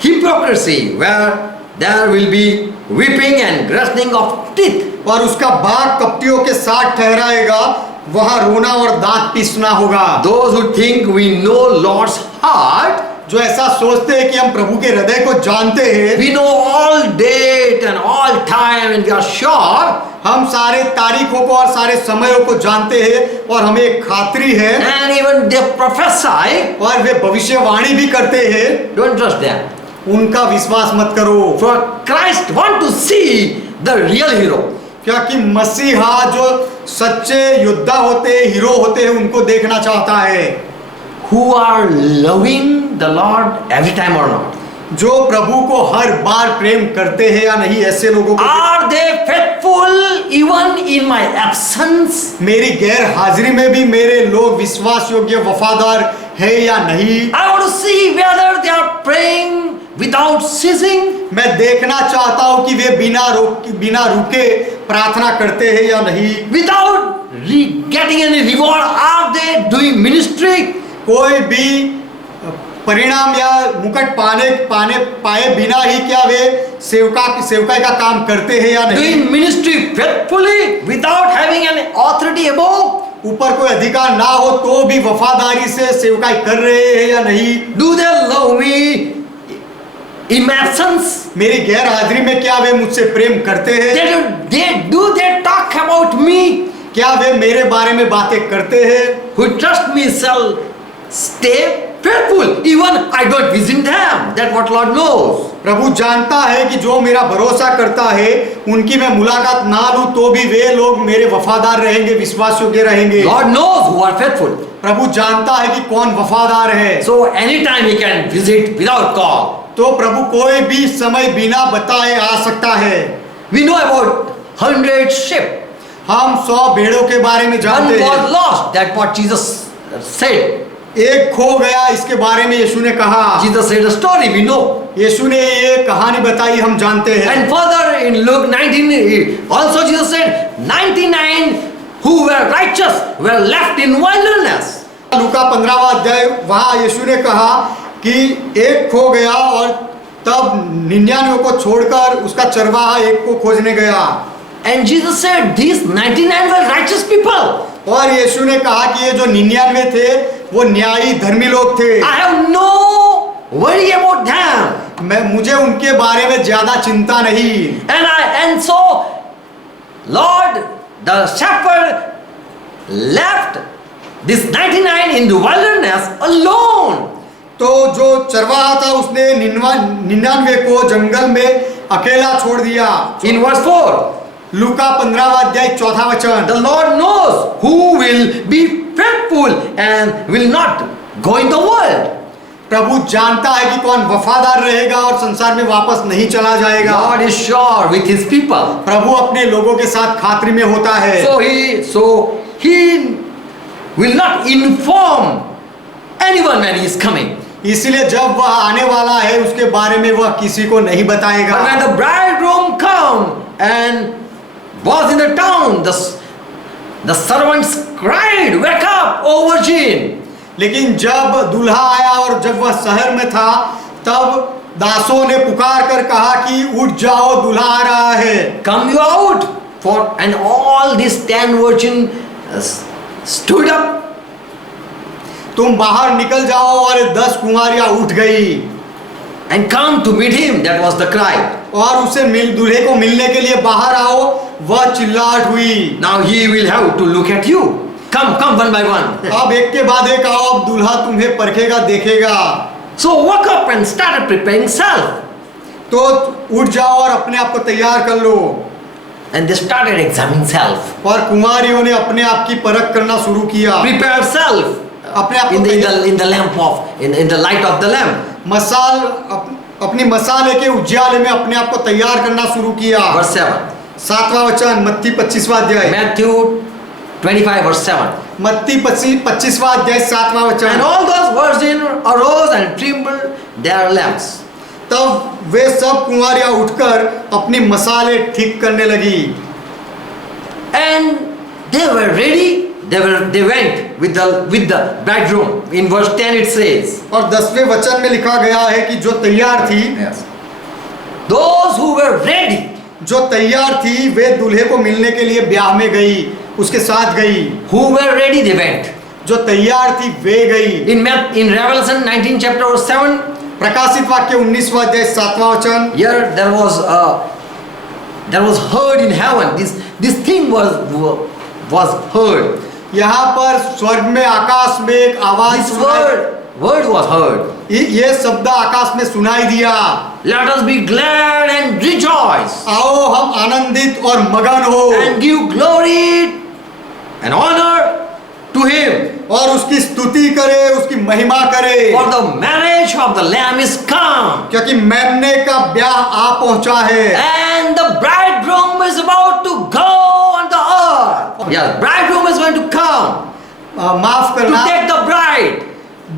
hypocrisy, where there will be weeping and gnashing of teeth. और उसका भाग कपटियों के साथ ठहराएगा, वहां रोना और दांत पीसना होगा। Those who think we know Lord's heart, जो ऐसा सोचते हैं कि हम प्रभु के हृदय को जानते हैं, we know all date and all time, and we are sure, हम सारे तारीखों को और सारे समयों को जानते हैं, और हमें एक खातरी है, and even they prophesy. और वे भविष्यवाणी भी करते हैं। Don't trust them. उनका विश्वास मत करो, For Christ want to see the real hero. क्योंकि मसीहा जो सच्चे योद्धा होते हैं, हीरो होते हैं, उनको देखना चाहता है, Who are loving the Lord every time or not? जो प्रभु को हर बार प्रेम करते हैं या नहीं। ऐसे लोगों को Are they faithful even in my absence? मेरी गैर हाजिरी में भी मेरे लोग विश्वास योग्य वफादार है या नहीं। I want to see whether they are praying without ceasing. मैं देखना चाहता हूं कि वे बिना रुके प्रार्थना करते हैं या नहीं। Without getting any reward, are they doing ministry? कोई भी परिणाम या मुकुट पाए बिना ही क्या वे सेवकाई का काम करते हैं या नहीं। Doing ministry faithfully without having an authority above? ऊपर कोई अधिकार ना हो तो भी वफादारी से सेवकाई कर रहे हैं या नहीं। Do they love me in my absence? मेरी गैर हाजिरी में क्या वे मुझसे प्रेम करते हैं? Do they talk about me? क्या वे मेरे बारे में बातें करते हैं? Who trust me shall stay faithful, even I don't visit them. That's what Lord knows. प्रभु जानता है कि जो मेरा भरोसा करता है, उनकी मैं मुलाकात ना लूं तो भी वे लोग मेरे वफादार रहेंगे, विश्वास योग्य रहेंगे। Lord knows who are faithful. प्रभु जानता है कि कौन वफादार है। So anytime he can visit without call. तो प्रभु कोई भी समय बिना बताए आ सकता है। We know about 100 sheep. हम 100 भेड़ों के बारे में One जानते हैं। was lost. That's what Jesus said. एक खो गया, इसके बारे में यीशु ने कहा। Jesus said a story. We know. यीशु ने ये कहानी बताई, हम जानते हैं। And further in Luke 19, also Jesus said 99 who were righteous were left in wilderness. लूका 15वां अध्याय, वहां यीशु ने कहा कि एक खो गया और तब 99 को छोड़कर उसका चरवाहा एक को खोजने गया। And Jesus said these 99 were righteous people. और यीशु ने कहा कि ये जो 99 थे वो न्यायी धर्मी लोग थे। I have no worry about them. मुझे उनके बारे में ज्यादा चिंता नहीं। And so Lord, the shepherd left this 99 in the wilderness alone. तो जो चरवाहा था उसने 99 को जंगल में अकेला छोड़ दिया। In verse 4, लूका 15वां अध्याय 4था वचन, the Lord knows who will be faithful and will not go in the world. प्रभु जानता है कि कौन वफादार रहेगा और संसार में वापस नहीं चला जाएगा। God is sure with his people. प्रभु अपने लोगों के साथ खातरी में होता है। So he will not inform anyone when he is coming. इसलिए जब वह आने वाला है उसके बारे में वह किसी को नहीं बताएगा। But when the bridegroom come and was in the town, the servants cried, "Wake up, O virgin!" लेकिन जब दूल्हा आया और जब वह शहर में था, तब दासों ने पुकार कर कहा कि उठ जाओ, दूल्हा आ रहा है। Come you out, and all these 10 virgins stood up. तुम बाहर निकल जाओ, और 10 कुंवारियां उठ गई। And come to meet him. That was the cry. और उसे दूल्हे को मिलने के लिए बाहर आओ, वह चिल्लाहट हुई। Now he will have to look at you. Come one by one. अब एक के बाद एक आओ, अब दूल्हा तुम्हें परखेगा, देखेगा। So woke up and started preparing self. तो उठ जाओ और अपने आप को तैयार कर लो। And they started examining self. और कुंवारियों ने अपने आप की परख करना शुरू किया। Prepare self. अपने आप in the lamp of in the light of the lamp. अपनी मसाले के उज्याले में अपने आप को तैयार करना शुरू किया। Verse 7. 7वां वचन, मत्ती 25वां अध्याय। Matthew 25 verse 7. मत्ती 25वां अध्याय 7वां वचन। And all those virgins arose and trimmed their lamps. तब वे सब कुंवारियां उठकर अपनी मसाले ठीक करने लगी। And they were ready. they went with the bridegroom. In verse 10 it says, और 10वें वचन में लिखा गया है कि जो तैयार थी, yes, those who were ready, जो तैयार थी वे दूल्हे को मिलने के लिए ब्याह में गई, उसके साथ गई। who were ready they went. जो तैयार थी वे गई। In Revelation 19 chapter verse 7, प्रकाशित वाक्य 19वां अध्याय 7वां वचन, here there was heard in heaven. This thing was heard. यहाँ पर स्वर्ग में आकाश में एक आवाज This सुनाई, word was heard. ये शब्द आकाश में सुनाई दिया, Let us be glad and rejoice आओ हम आनंदित और मगन हो and give glory and honor to him, और उसकी स्तुति करे, उसकी महिमा करे, for the marriage of the Lamb is come, क्योंकि मेमने का ब्याह आ पहुंचा है and the bridegroom is about to go on the earth. Yes, bridegroom is going to come माफ to करना, take the bride.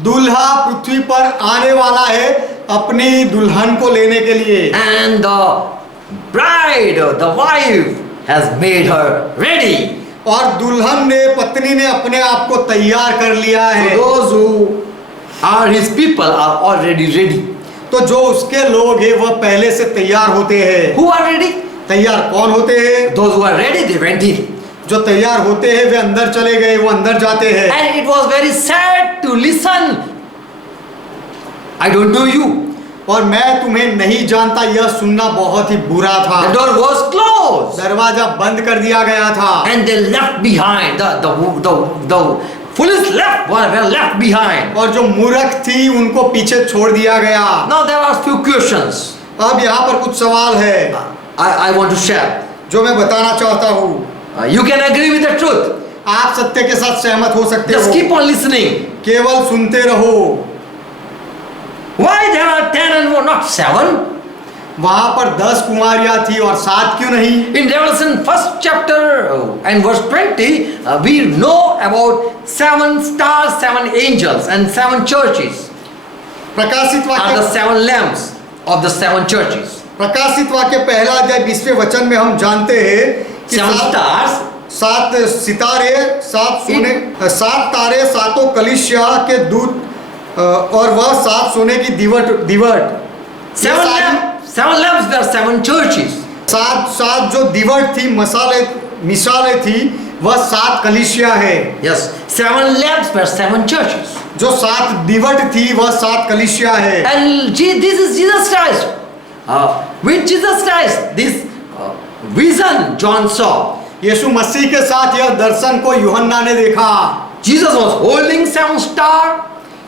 दूल्हा पृथ्वी पर आने वाला है अपनी दुल्हन को लेने के लिए, And the bride, the wife, has made her ready. और दुल्हन ने, पत्नी ने अपने आप को तैयार कर लिया So है। those who are his people are already ready. तो जो उसके लोग हैं वह पहले से तैयार होते हैं। Who are ready? तैयार कौन होते हैं? Those who are ready, they went in. जो तैयार होते हैं वे अंदर चले गए, वो अंदर जाते हैं। And it was very sad to listen. I don't know you. और मैं तुम्हें नहीं जानता, यह सुनना बहुत ही बुरा था। The door was closed. दरवाजा बंद कर दिया गया था, And they left behind. The foolish were left behind. और जो मूर्ख थी उनको पीछे छोड़ दिया गया। Now there are few questions अब यहाँ पर कुछ सवाल है I want to share. जो मैं बताना चाहता हूँ। You can agree with the truth. आप सत्य के साथ सहमत हो सकते Just हो, keep on listening. केवल सुनते रहो। Why there are 10 and not 7? वहां पर 10 कुमारियां थी और 7 क्यों नहीं? In Revelation 1st chapter and verse 20, we know about 7 stars, 7 angels and 7 churches प्रकाशित are the वाक्य 7 lamps of the 7 churches. प्रकाशित वाक्य पहला अध्याय 20वें वचन में हम जानते हैं कि 7 stars, 7 सितारे, 7 सोने, 7 तारे, 7 कलीसिया के दूत और वह 7 सोने की दीवट। 7 lamps, there are 7 churches. 7 जो दीवट थी, मिसालें थी, वह 7 कलीसिया है। Yes, 7 lamps were 7 churches. जो 7 दीवट थी वह 7 कलीसिया है। And this is Jesus Christ. With Jesus Christ, this vision John saw. यीशु मसीह के साथ यह दर्शन को यूहन्ना ने देखा। Jesus was holding 7 stars.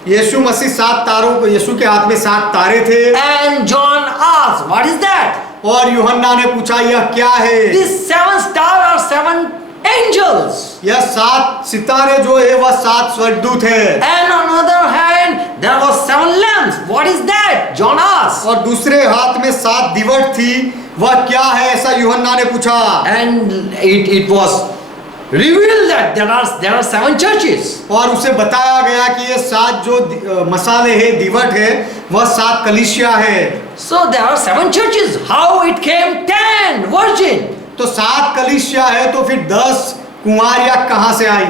यीशु मसीह 7 तारों को, यीशु के हाथ में 7 तारे थे। And John asked, what is that? और यूहन्ना ने पूछा यह क्या है? These 7 stars are 7 angels. यह 7 सितारे जो है वह 7 स्वर्गदूत है। And on the other hand, there was 7 lamps. What is that? John asked. और दूसरे हाथ में 7 दीवट थी, वह क्या है ऐसा यूहन्ना ने पूछा। And it was revealed that there are 7 churches. और उसे बताया गया कि ये 7 जो मसाले है, दीवट है, वह 7 कलीसिया है। So there are 7 churches. How it came 10 virgin? तो 7 कलीसिया है तो फिर 10 कुंवारियां कहां से आई?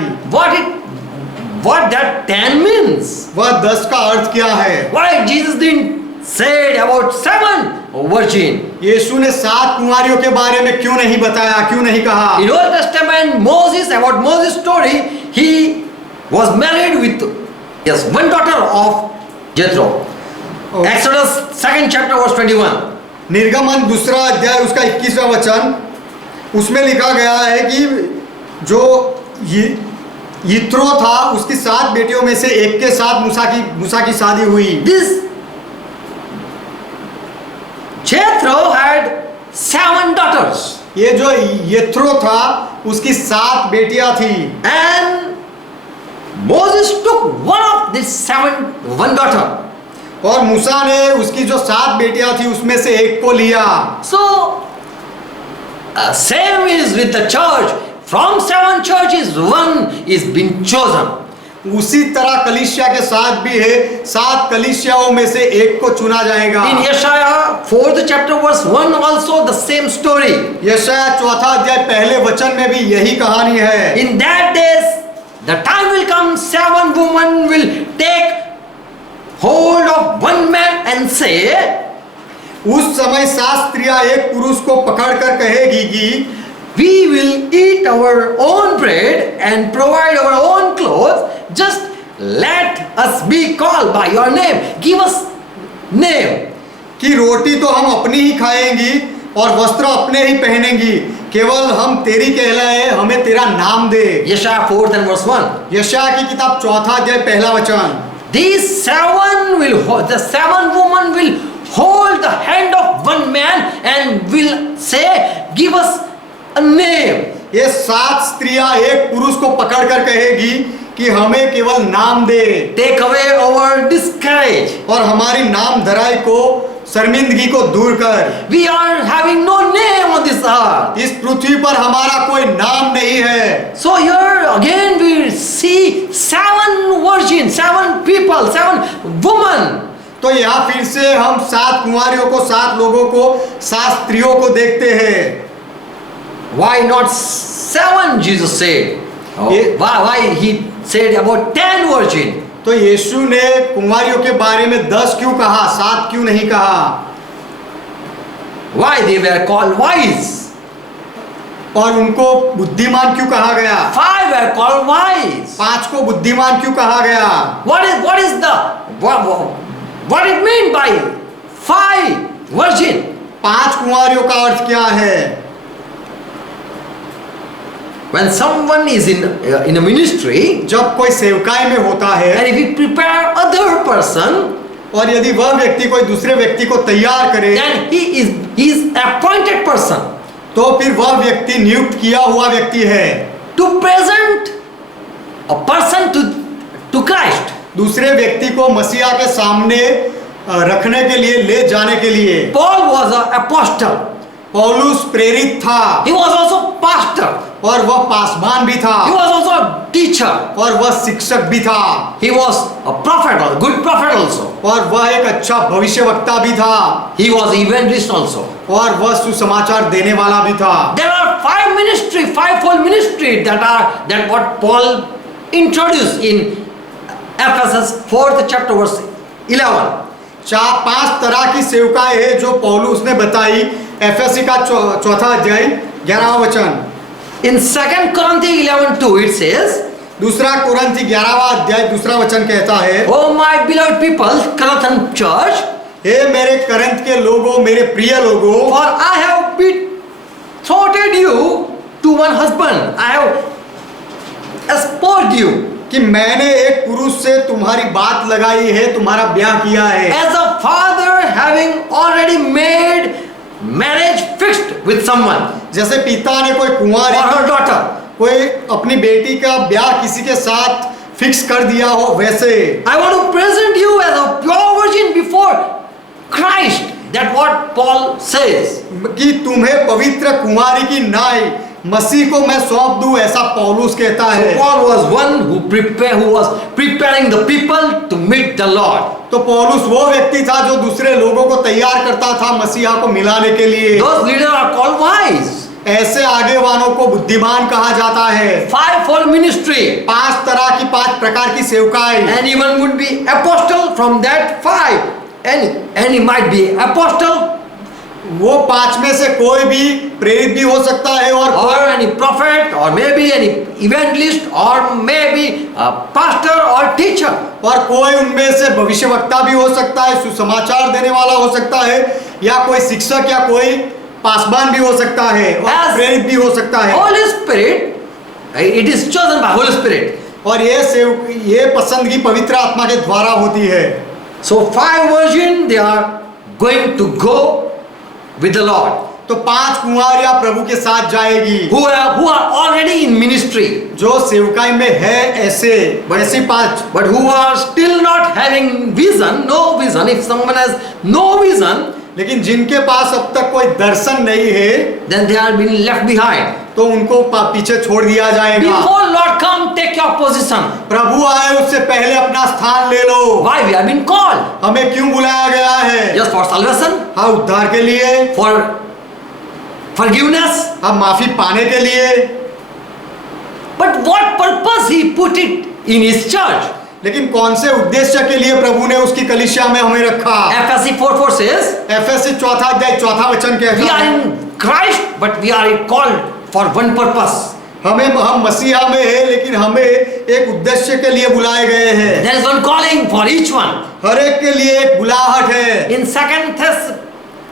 What that 10 means? वह 10 का अर्थ क्या है? Why Jesus didn't say about 7 virgin? यीशु ने 7 कुंवारियों के बारे में क्यों नहीं बताया, क्यों नहीं कहा? In Old Testament, about Moses' story, he was married with one daughter of Jethro. Exodus 2nd chapter verse 21. निर्गमन 2 अध्याय उसका 21वां वचन, उसमें लिखा गया है कि जो यित्रो था उसकी 7 बेटियों में से एक के साथ मूसा की शादी हुई। This Jethro had 7 daughters. ये जो यित्रो था उसकी 7 बेटियां थी। And Moses took one daughter. और मूसा ने उसकी जो 7 बेटियां थी उसमें से एक को लिया। So same is with the church. From 7 churches, one is been chosen. उसी तरह कलीसिया के साथ भी है, 7 कलीसियाओं में से एक को चुना जाएगा। In Yeshaya 4th chapter verse 1 also the same story. यशायाह 4 अध्याय पहले वचन में भी यही कहानी है। In that days the time will come, 7 women will take hold of one man and say, उस समय 7 स्त्रियां एक पुरुष को पकड़कर कहेगी कि we will eat our own bread and provide our own clothes. Just let us be called by your name. Give us name. कि रोटी तो हम अपनी ही खाएंगी और वस्त्र अपने ही पहनेंगी, केवल हम तेरी कहलाए, हमें तेरा नाम दे। Yeshaya 4 and verse 1. यशायाह की किताब 4 अध्याय 1 वचन। These 7 will hold, the 7 women will hold the hand of one man and will say, give us a name. ये 7 स्त्रियां एक पुरुष को पकड़कर कहेगी कि हमें केवल नाम दे Take away our discourage. और हमारी नाम धराई को, शर्मिंदगी को दूर कर। We are having no name on this earth. इस पृथ्वी पर हमारा कोई नाम नहीं है। So here again we see 7 virgins, 7 people, 7 women. तो यहाँ फिर से हम 7 कुंवारियों को, 7 लोगों को, 7 स्त्रियों को देखते हैं। Why not 7? Jesus said. ये- Why he said about 10 virgins? तो यीशु ने कुंवारियों के बारे में 10 क्यों कहा, 7 क्यों नहीं कहा? Why they were called wise? और उनको बुद्धिमान क्यों कहा गया? 5 were called wise. 5 को बुद्धिमान क्यों कहा गया? What it mean by 5 virgin? 5 कुंवारियों का अर्थ क्या है? When someone is in a ministry जब कोई सेवकाई में होता है and if he prepare other person, और यदि वह व्यक्ति कोई दूसरे व्यक्ति को तैयार करे, then he is appointed person तो फिर वह व्यक्ति नियुक्त किया हुआ व्यक्ति है to present a person to Christ. दूसरे व्यक्ति को मसीहा के सामने रखने के लिए, ले जाने के लिए। Paul was an apostle. पौलुस प्रेरित था He was also pastor. और वह पासवान भी था He was also a teacher. और वह शिक्षक भी था He was a prophet, a good prophet also. और वह एक अच्छा भविष्यवक्ता भी था He was evangelist also. और वह सुसमाचार देने वाला भी था। There are 5 ministry, 5-fold ministry that what Paul introduced in Ephesus 4th chapter verse 11. 5 तरह की सेवकाएं है जो पौलुस ने बताई एफएससी का 4 अध्याय 11वां वचन। In 2 Corinthians 11:2 it says, दूसरा कुरिन्थी 11वां अध्याय 2 वचन कहता है, "Oh my beloved people, Corinthian church, हे मेरे करंथ के लोगों, मेरे प्रिय लोगों, for I have betrothed you to one husband. I have espoused you कि मैंने एक पुरुष से तुम्हारी बात लगाई है, तुम्हारा ब्याह किया है। as a father having already made marriage fixed with someone जैसे पिता ने कोई कुंवारी, or her daughter. कोई अपनी बेटी का ब्याह किसी के साथ फिक्स कर दिया हो, वैसे I want to present you as a pure virgin before Christ. That what Paul says. कि तुम्हें पवित्र कुंवारी की नाई मसीह को मैं सौंप दूं, ऐसा पौलुस कहता है। Paul was one who was preparing the people to meet the Lord. तो पौलुस वो व्यक्ति था जो दूसरे लोगों को तैयार करता था मसीहा को मिलाने के लिए। Those leaders are called wise. ऐसे आगेवानों को बुद्धिमान कहा जाता है। 5-fold ministry. 5 तरह की, 5 प्रकार की सेवकाई। Anyone would be apostle from that 5. Any might be apostle वो 5 में से कोई भी प्रेरित भी हो सकता है or any prophet or maybe any evangelist or maybe a pastor or teacher. और कोई उनमें से भविष्यवक्ता भी हो सकता है, सुसमाचार देने वाला हो सकता है, या कोई शिक्षक या कोई पासवान भी हो सकता है और प्रेरित भी हो सकता है। Holy Spirit, it is chosen by Holy Spirit. और ये पसंदगी पवित्र आत्मा के द्वारा होती है। So 5 virgins, they are going to go with the Lord. तो 5 कुंवारियां प्रभु के साथ जाएगी Who are already in ministry, जो सेवकाई में है, ऐसे 5 but who are still not having vision, no vision. If someone has no vision, लेकिन जिनके पास अब तक कोई दर्शन नहीं है, then they are being left behind. तो उनको पीछे छोड़ दिया जाएगा। Before Lord come, take your position. प्रभु आए उससे पहले अपना स्थान ले लो। Why we have been called? हमें क्यों बुलाया गया है? Just for salvation, हाँ, उद्धार के लिए, for forgiveness, हम माफी पाने के लिए, But what purpose he put it in his church? लेकिन कौन से उद्देश्य के लिए प्रभु ने उसकी कलीसिया में हमें रखा? FSC 4:4 says, एफएससी 4:4 we कहता are है, in Christ, but we are called for one purpose. हम मसीहा में है, लेकिन हमें एक उद्देश्य के लिए बुलाए गए हैं। There is one calling for each one. हर एक के लिए एक बुलाहट है। In 2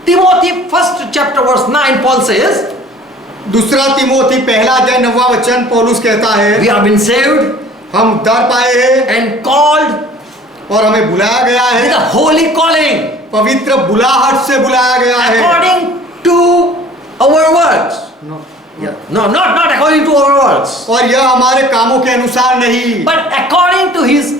Timothy 1st chapter verse 9, Paul says, दूसरा तिमोथी 1:9 पौलुस कहता है, we have been saved हम उद्धार पाए हैं and called और हमें बुलाया गया with है, a holy calling पवित्र बुलाहट से बुलाया गया है। according to our works. No, not according to our works, और यह हमारे कामों के अनुसार नहीं, but according to his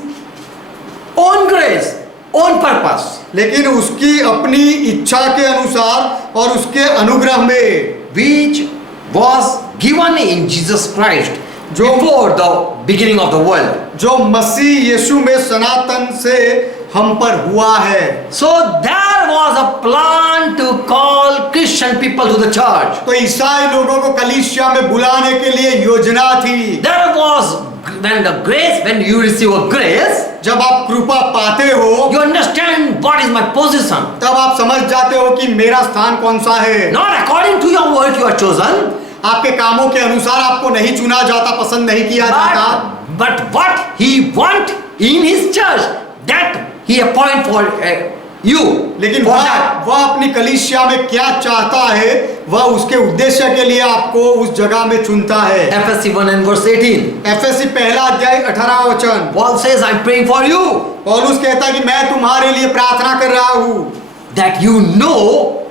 own grace, own purpose, लेकिन उसकी अपनी इच्छा के अनुसार और उसके अनुग्रह में, which was given in Jesus Christ before the beginning of the world. जो मसीह यीशु में सनातन से हम पर हुआ है। So there was a plan to call Christian people to the church. तो ईसाई लोगों को कलीसिया में बुलाने के लिए योजना थी। There was, when you receive a grace, जब आप कृपा पाते हो, you understand what is my position. तब आप समझ जाते हो कि मेरा स्थान कौन सा है। Not according to your work you are chosen, आपके कामों के अनुसार आपको नहीं चुना जाता, पसंद नहीं किया जाता, but what he want in his church, that he appoint for you. लेकिन For that. वह अपनी कलीसिया में क्या चाहता है, वह उसके उद्देश्य के लिए आपको उस जगह में चुनता है। FSC 1 and verse 18. FSc 1:18 Paul says, I'm praying for you पौलुस कहता है कि मैं तुम्हारे लिए प्रार्थना कर रहा हूँ, that you know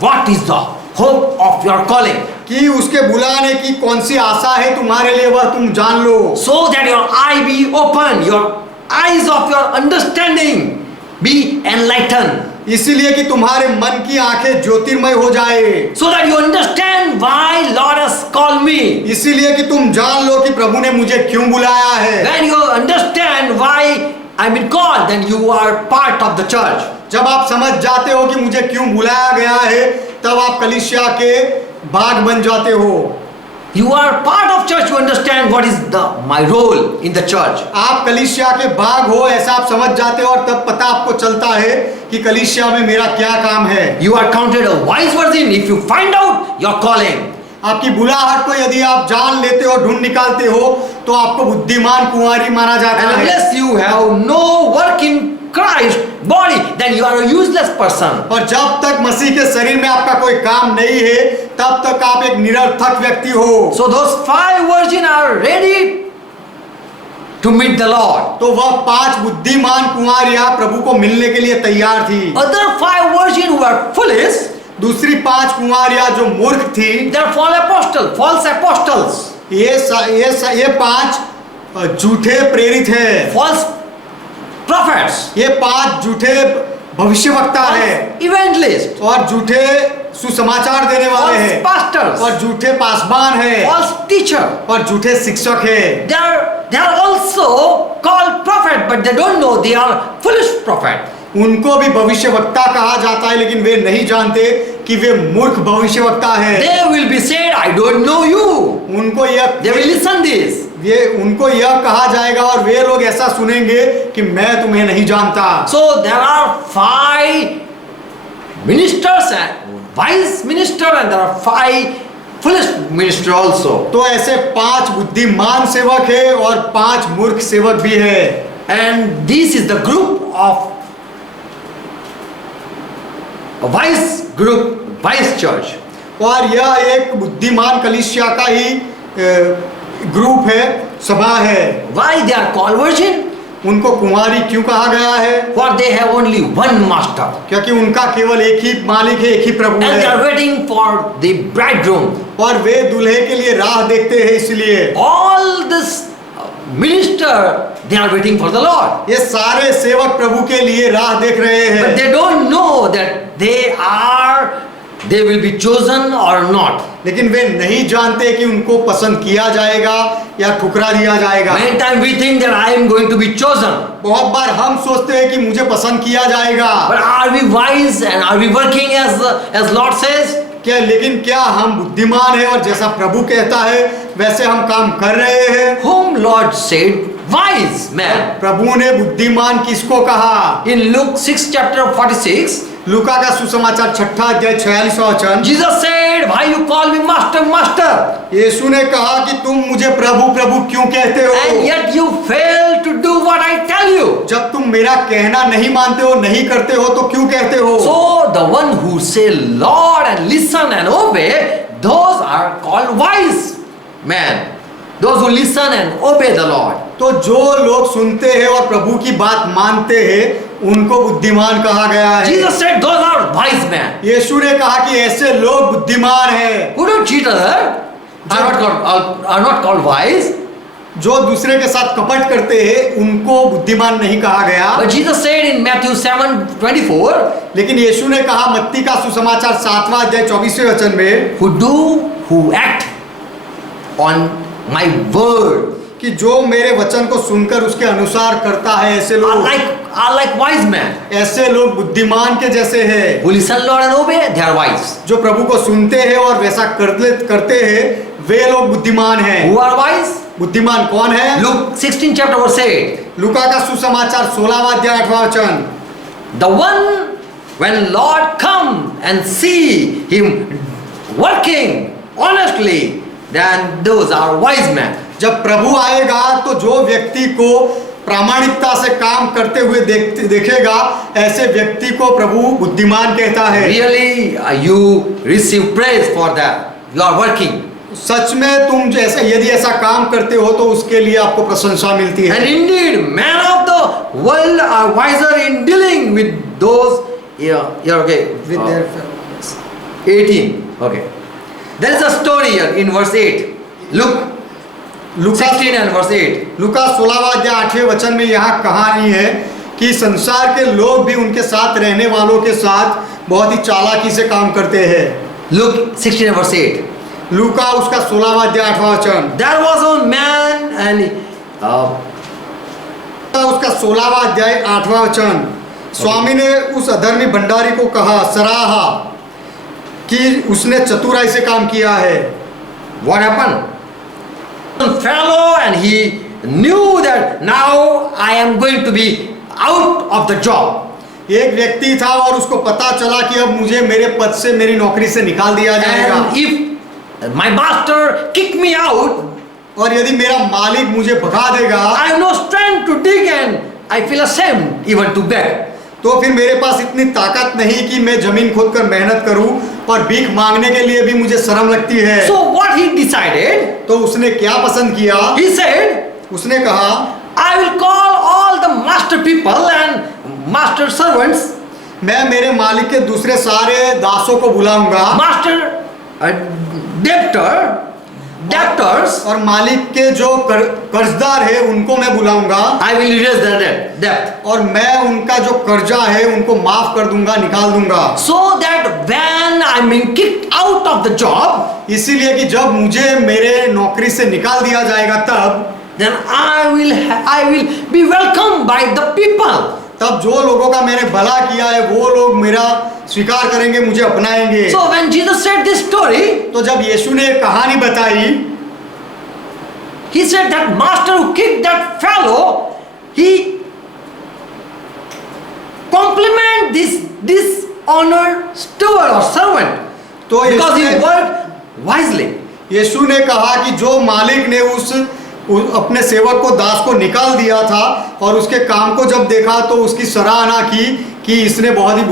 what is the hope of your calling, कि उसके बुलाने की कौन सी आशा है तुम्हारे लिए, वह तुम जान लो, so that your eye be open, your eyes of your understanding be enlightened, इसीलिए कि तुम्हारे मन की आंखें ज्योतिर्मय हो जाए, so that you understand why Lord has called me. इसीलिए कि तुम जान लो कि प्रभु ने मुझे क्यों बुलाया है। When you understand why I've been called, then you are part of the church. जब आप समझ जाते हो कि मुझे क्यों बुलाया गया है, तब आप कलीसिया के भाग बन जाते हो। You are part of church, you understand what is my role in the church. आप कलीसिया के भाग हो, ऐसा आप समझ जाते हो, और तब पता आपको चलता है कि कलीसिया में मेरा क्या काम है। You are counted a wise virgin if you find out your calling. आपकी बुलाहट को यदि आप जान लेते हो, ढूंढ निकालते हो, तो आपको बुद्धिमान कुंवारी माना जाता And है। unless you have no work in Christ body, then you are a useless person. और जब तक मसीह के शरीर में आपका कोई काम नहीं है, तब तक आप एक निरर्थक व्यक्ति हो। So those 5 virgins are ready to meet the Lord. तो वह 5 बुद्धिमान कुंवारियां प्रभु को मिलने के लिए तैयार थी। Other 5 virgins who are foolish, दूसरी 5 कुंवारियां जो मूर्ख थी, they are false apostles, ये 5 झूठे प्रेरित हैं, false prophets, ये 5 झूठे भविष्यवक्ता हैं, evangelists, और झूठे सुसमाचार देने वाले false हैं, pastors, और झूठे पासबान हैं, false teacher. और झूठे शिक्षक हैं। They are also called prophet, but they don't know they are foolish prophet. उनको भी भविष्यवक्ता कहा जाता है, लेकिन वे नहीं जानते कि वे मूर्ख भविष्यवक्ता हैं। They will be said, I don't know you. उनको They will listen this. उनको यह कहा जाएगा, और वे लोग ऐसा सुनेंगे कि मैं तुम्हें नहीं जानता। So there are 5 ministers and wise minister, and there are 5 foolish minister also. तो ऐसे 5 बुद्धिमान सेवक है और 5 मूर्ख सेवक भी है। And this is the group of a wise church. और यह एक बुद्धिमान कलीसिया का ही ग्रुप है, सभा है। Why they are called virgin? उनको कुंवारी क्यों कहा गया है? For they have only one master. क्योंकि उनका केवल एक ही मालिक है, एक ही प्रभु And they are है, waiting for the bridegroom. और वे दूल्हे के लिए राह देखते हैं। इसलिए All this minister, they are waiting for the Lord. ये सारे सेवक प्रभु के लिए राह देख रहे But हैं, they don't know that they will be chosen or not. लेकिन वे नहीं जानते कि उनको पसंद किया जाएगा या ठुकरा दिया जाएगा। Many times we think that I am going to be chosen. बहुत बार हम सोचते हैं कि मुझे पसंद किया जाएगा, But are we wise and are we working as Lord says? लेकिन क्या हम बुद्धिमान हैं और जैसा प्रभु कहता है वैसे हम काम कर रहे हैं? Whom Lord said, wise man. प्रभु ने बुद्धिमान किसको कहा? In Luke 6 chapter 46, लूका का सुसमाचार 6 अध्याय 46वां वचन, Jesus said, why you call me master, master? यीशु ने कहा कि तुम मुझे प्रभु प्रभु क्यों कहते हो, And yet you fail to do what I tell you. जब तुम मेरा कहना नहीं मानते हो, नहीं करते हो तो क्यों कहते हो? So the one who say Lord and listen and obey, those are called wise men. Those who listen and obey the Lord. तो जो लोग सुनते हैं और प्रभु की बात मानते हैं उनको बुद्धिमान कहा गया है। Jesus said those are wise men. यीशु ने कहा कि ऐसे लोग बुद्धिमान हैं Who don't cheat other are not called wise. जो दूसरे के साथ कपट करते हैं उनको बुद्धिमान नहीं कहा गया। But Jesus said in Matthew 7:24, लेकिन यीशु ने कहा मत्ती का सुसमाचार 7वां अध्याय 24वें वचन में, who act on my word कि जो मेरे वचन को सुनकर उसके अनुसार करता है ऐसे लोग are like wise men. ऐसे लोग बुद्धिमान के जैसे हैं। Who listen Lord and obey, they are wise. जो प्रभु को सुनते हैं और वैसा करते हैं वे लोग बुद्धिमान हैं। Who are wise? बुद्धिमान कौन है? Luke 16 chapter verse 8. लूका का सुसमाचार 16वां अध्याय 8वां वचन, The one when Lord come and see him working honestly, then those are wise men. जब प्रभु आएगा तो जो व्यक्ति को प्रामाणिकता से काम करते हुए देखेगा ऐसे व्यक्ति को प्रभु बुद्धिमान कहता है। Really, you receive praise for that. You are working. सच में तुम जैसे यदि ऐसा काम करते हो तो उसके लिए आपको प्रशंसा मिलती है। And indeed, men of the world are wiser in dealing with those. Okay. With their 18. Okay. There is a story here in verse 8. Look. Luka 16 and verse 8. लूका 16वां अध्याय 8वें वचन में यहाँ कहानी है कि संसार के लोग भी उनके साथ रहने वालों के साथ बहुत ही चालाकी से काम करते हैं। Luke 16 and verse 8. लूका उसका 16वां अध्याय 8वां वचन, There was a man and उसका 16वां अध्याय 8वां वचन, स्वामी ने उस अधर्मी भंडारी को कहा, सराहा कि उसने चतुराई से काम किया है। what happened? Fellow, and he knew that now I am going to be out of the job. एक व्यक्ति था और उसको पता चला कि अब मुझे मेरे पद से मेरी नौकरी से निकाल दिया जाएगा। And if my master kick me out, और यदि मेरा मालिक मुझे भगा देगा, I have no strength to dig and I feel ashamed even to beg. तो फिर मेरे पास इतनी ताकत नहीं कि मैं जमीन खोदकर मेहनत करूं और भीख मांगने के लिए भी मुझे शर्म लगती है। So what he decided? तो उसने क्या पसंद किया? He said, उसने कहा, I will call all the master people and master servants, मैं मेरे मालिक के दूसरे सारे दासों को बुलाऊंगा, master debtors, और मालिक के जो कर्जदार है उनको मैं बुलाऊंगा, I will erase their debt. और मैं उनका जो कर्जा है उनको माफ कर दूंगा, निकाल दूंगा। So that when I am being kicked out of the job, इसीलिए कि जब मुझे मेरे नौकरी से निकाल दिया जाएगा तब then I will be welcomed by the people. तब जो लोगों का मैंने भला किया है वो लोग मेरा स्वीकार करेंगे, मुझे अपनाएंगे। So when Jesus said this story, तो जब यीशु ने एक कहानी बताई, he said that master who kicked that fellow, he compliment this dishonored steward or servant तो because he worked wisely. यीशु ने कहा कि जो मालिक ने उस अपने सेवक को दास को निकाल दिया था और उसके काम को जब देखा तो उसकी सराहना की कि इसने बहुत ही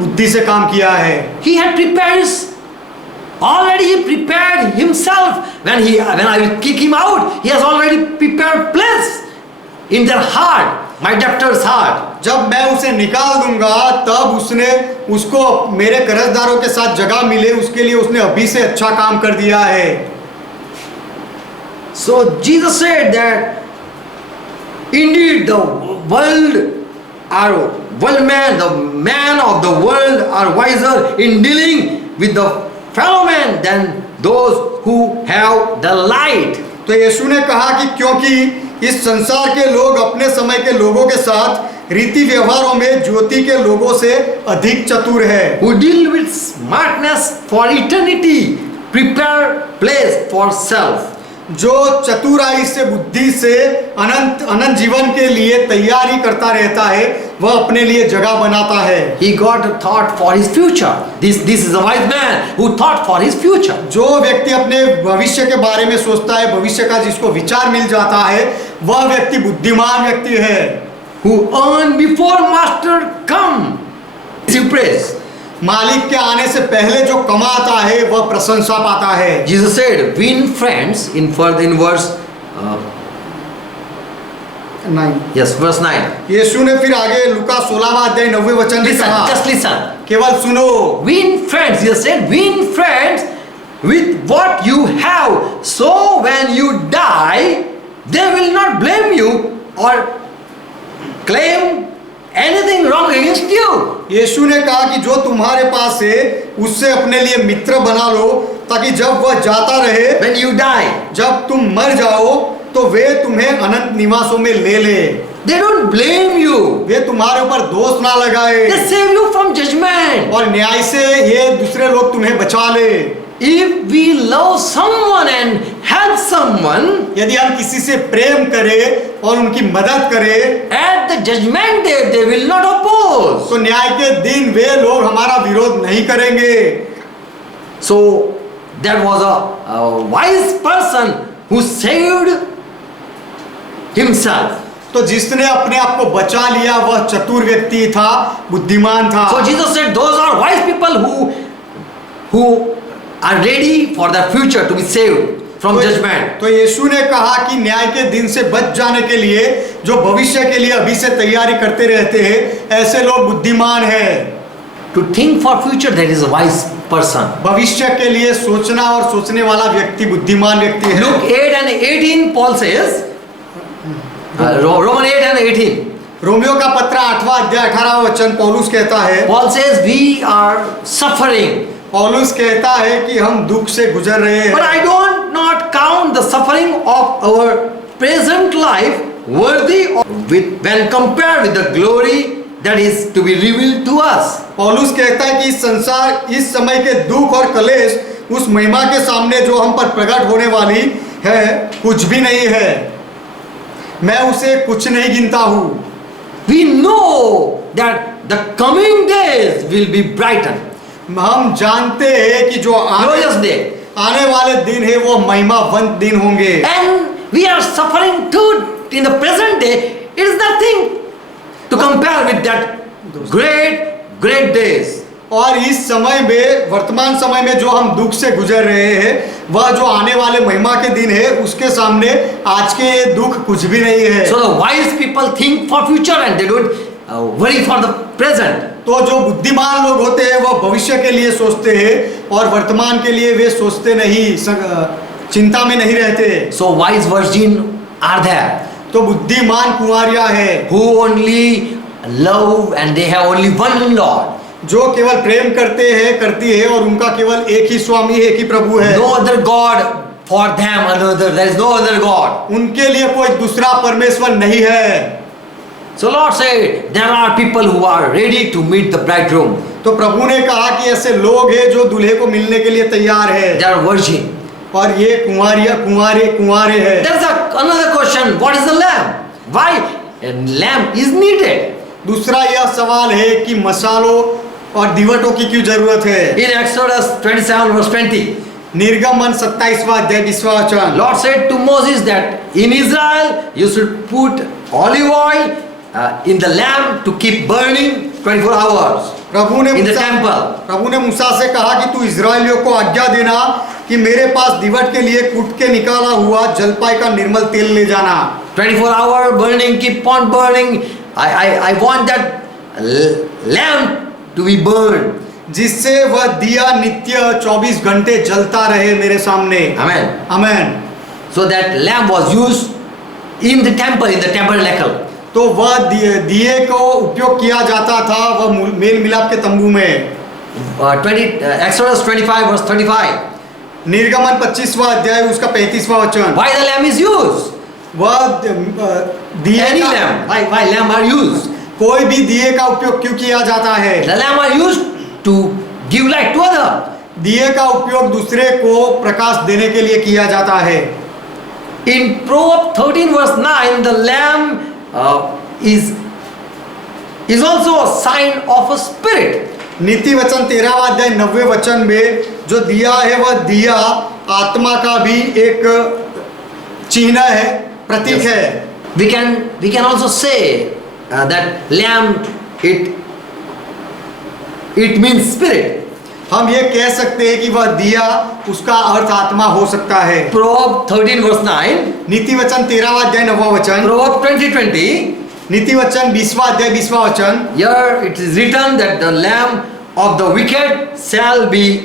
बुद्धि से काम किया है। He had already prepared himself when I will kick him out. He has already prepared place in their heart, my debtor's heart. जब मैं उसे निकाल दूंगा तब उसने उसको मेरे कर्जदारों के साथ जगह मिले उसके लिए उसने अभी से अच्छा काम कर दिया है। So Jesus said that indeed the man of the world are wiser in dealing with the fellow man than those who have the light. तो यीशु ने कहा कि क्योंकि इस संसार के लोग अपने समय के लोगों के साथ रीति व्यवहारों में ज्योति के लोगों से अधिक चतुर है, who deal with smartness for eternity, prepare place for self. जो चतुराई से बुद्धि से अनंत अनंत जीवन के लिए तैयारी करता रहता है, वह अपने लिए जगह बनाता है। He got a thought for his future. This is a wise man who thought for his future. जो व्यक्ति अपने भविष्य के बारे में सोचता है, भविष्य का जिसको विचार मिल जाता है, वह व्यक्ति बुद्धिमान व्यक्ति है। Who earned before master come. Receive praise. मालिक के आने से पहले जो कमाता है वह प्रशंसा पाता है। Jesus said, win friends in verse 9 yes, verse 9. यीशु ने फिर आगे लूका 16वां अध्याय 9वें वचन में Listen, कहा, just listen. केवल सुनो, Win friends, Jesus said, win friends with what you have. So when you die, they will not blame you or claim anything wrong against you. यीशु ने कहा कि जो तुम्हारे पास है उससे अपने लिए मित्र बना लो, ताकि जब वह जाता रहे, When you die, जब तुम मर जाओ तो वे तुम्हें अनंत निवासों में ले ले। they don't blame you. वे तुम्हारे ऊपर दोष ना लगाए They save you from judgment. और न्याय से ये दूसरे लोग तुम्हें बचा ले। If we love someone and help someone, यदि हम किसी से प्रेम करें और उनकी मदद करें, at the judgment day they will not oppose. तो न्याय के दिन वे लोग हमारा विरोध नहीं करेंगे। So there was a wise person who saved himself. तो जिसने अपने आप को बचा लिया वह चतुर व्यक्ति था, बुद्धिमान था। So Jesus said those are wise people who are ready for the future to be saved from judgment. तो यीशु ने कहा कि न्याय के दिन से बच जाने के लिए जो भविष्य के लिए अभी से तैयारी करते रहते हैं, ऐसे लोग बुद्धिमान हैं। To think for future, that is a wise person. भविष्य के लिए सोचना और सोचने वाला व्यक्ति बुद्धिमान व्यक्ति है। Luke 8:18, Paul says, Roman 8:18. Romeo का पत्र 8वां अध्याय 18वां वचन पौलुस कहता है, Paul says we are suffering, पौलुस कहता है कि हम दुख से गुजर रहे but हैं, I don't not count the suffering of our present life worthy of when compared with the glory that is to be revealed to us. पौलुस कहता है कि इस संसार इस समय के दुख और कलेश उस महिमा के सामने जो हम पर प्रकट होने वाली है कुछ भी नहीं है। मैं उसे कुछ नहीं गिनता हूँ। We know that the coming days will be brightened. हम जानते हैं कि जो Glorious day. आने वाले दिन है वो महिमावंत दिन होंगे। And we are suffering too in the present day. It is nothing to compare with that great days. और इस समय में वर्तमान समय में जो हम दुख से गुजर रहे हैं वह जो आने वाले महिमा के दिन है उसके सामने आज के ये दुख कुछ भी नहीं है। So the wise people think for future and they don't worry for the present. तो जो बुद्धिमान लोग होते हैं वह भविष्य के लिए सोचते हैं और वर्तमान के लिए वे सोचते नहीं, चिंता में नहीं रहते। So wise virgin are there तो बुद्धिमान कुंवारियां हैं who only love and they have only one Lord. जो केवल प्रेम करते हैं, करती है और उनका केवल एक ही स्वामी है, एक ही प्रभु है। No other God for them, another. There is no other God. उनके लिए कोई दूसरा परमेश्वर नहीं है। So Lord said, there are people who are ready to meet the bridegroom. तो प्रभु ने कहा कि ऐसे लोग हैं जो दूल्हे को मिलने के लिए तैयार है They are virgin. और ये कुंवारे हैं। There is another question. What is the lamb? Why a lamb is needed? दूसरा यह सवाल है कि मसालों और दिवटों की क्यों जरूरत है। In Exodus 27 verse 20, निर्गमन 27वां अध्याय 20वां वचन, Lord said to Moses that in Israel you should put olive oil in the lamb to keep burning 24 hours प्रभु ने in the temple. प्रभु ने मूसा से कहा कि तू इजराइलियों को आज्ञा देना कि मेरे पास दिवट के लिए कूट के निकाला हुआ जलपाई का निर्मल तेल ले जाना। 24 hour burning, keep on burning. I want that lamp to be burned. जिससे वह दिया नित्य 24 घंटे जलता रहे मेरे सामने। Amen. Amen. So that lamp was used in the temple, in the tabernacle. तो वह दिए को उपयोग किया जाता था वह मेल मिलाप के तंबू में। Exodus 25 verse 35. निर्गमन 25वां अध्याय उसका 35वां वचन, Why the lamb is used? वह दिए Any का lamb. Why lamb are used? कोई भी दिए का उपयोग क्यों किया जाता है? The lamp are used to give light to other. दिए का उपयोग दूसरे को प्रकाश देने के लिए किया जाता है। In Proverbs 13 verse 9, the lamp is also a sign of a spirit. नीति वचन 13वां अध्याय 90वें वचन में जो दिया है वह दिया आत्मा का भी एक चिन्ह है, प्रतीक है। We can also say that lamp it means spirit. हम ये कह सकते हैं कि वह दिया उसका अर्थ आत्मा हो सकता है। Proverbs 13 verse 9, नीति वचन 13वां अध्याय 9वां वचन, Proverbs 20:20. नीति वचन 20वां अध्याय 20वां वचन, Here it is written that the lamp of the wicked shall be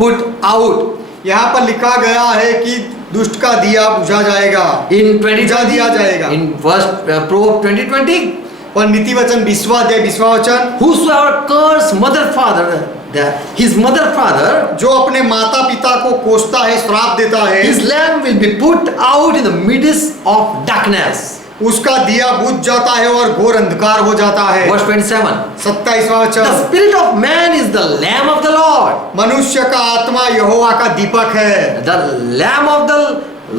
put out. यहाँ पर लिखा गया है कि दुष्ट का दिया बुझा जाएगा, In बुझा दिया जाएगा। 2020, in verse Proverbs 20:20, और नीति वचन 20वां अध्याय 20वां वचन, whosoever curse mother father, his mother father, जो अपने माता पिता को कोसता है, श्राप देता है, his lamp will be put out in the midst of darkness. उसका दिया बुझ जाता है और घोर अंधकार हो जाता है। Verse 27. 27वां The वचन, spirit of man is the lamp of the Lord. मनुष्य का आत्मा यहोवा का दीपक है। The lamp of the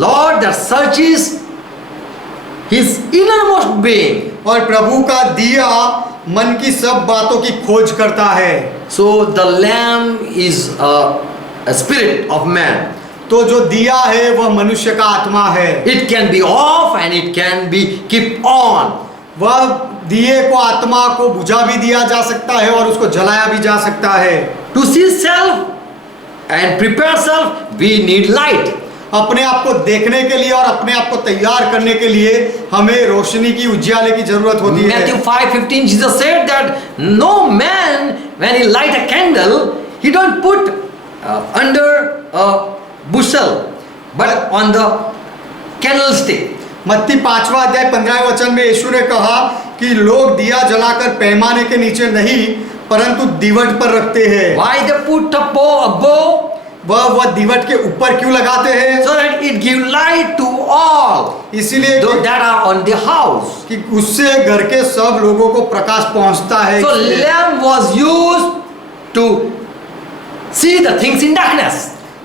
Lord that searches his innermost being. और प्रभु का दिया मन की सब बातों की खोज करता है। So the lamp is a spirit of man. तो जो दिया है वह मनुष्य का आत्मा है। It can be off and it can be kept on. वह दिए को, आत्मा को बुझा भी दिया जा सकता है और उसको जलाया भी जा सकता है। To see self and prepare self, we need light. अपने आप को देखने के लिए और अपने आप को तैयार करने के लिए हमें रोशनी की, उजियाले की जरूरत होती है। Matthew 5:15, Jesus said that no man, when he light a candle, he don't put under a bushel, but on the candlestick. मत्ती 5वां अध्याय 15वें वचन में यीशु ने कहा कि लोग दिया जलाकर पैमाने के नीचे नहीं परंतु दीवट पर रखते हैं। Why they put above? वह दीवट के ऊपर क्यों लगाते हैं? So that it give light to all इसीलिए those that are on the house. कि उससे घर के सब लोगों को प्रकाश पहुंचता है। So lamp was used to see the things in darkness.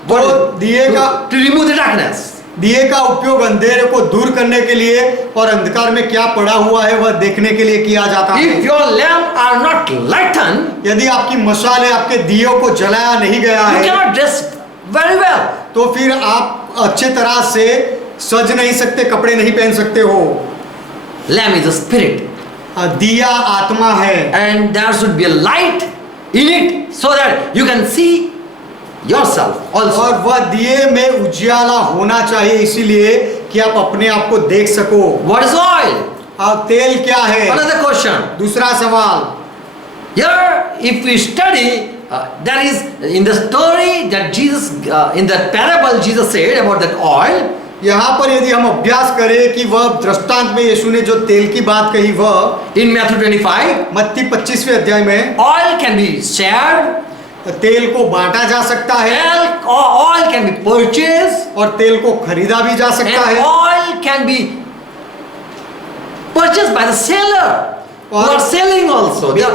तो दिए का, to remove the darkness. दिए का उपयोग अंधेरे को दूर करने के लिए और अंधकार में क्या पड़ा हुआ है वह देखने के लिए किया जाता है। If your lamp are not lightened, यदि आपकी मशालें, आपके दियों को जलाया नहीं गया you है cannot dress very well. तो फिर आप अच्छे तरह से सज नहीं सकते, कपड़े नहीं पहन सकते हो। Lamp is a spirit, दिया आत्मा है and there should be a light in it so that you can see yourself also. और वह दिए में उजियाला होना चाहिए इसीलिए कि आप अपने आप को देख सको। What is oil? अब तेल क्या है? Another question. दूसरा सवाल, Here, if we study, there is in the story that Jesus, in the parable Jesus said about that oil. यहाँ पर यदि हम अभ्यास करें कि वह दृष्टांत में यीशु ने जो तेल की बात कही वह In Matthew 25, मत्ती 25वें अध्याय में oil can be shared, तेल को बांटा जा सकता है oil can be purchased, और तेल को खरीदा भी जा सकता and है oil can be purchased by the seller who और- are selling also.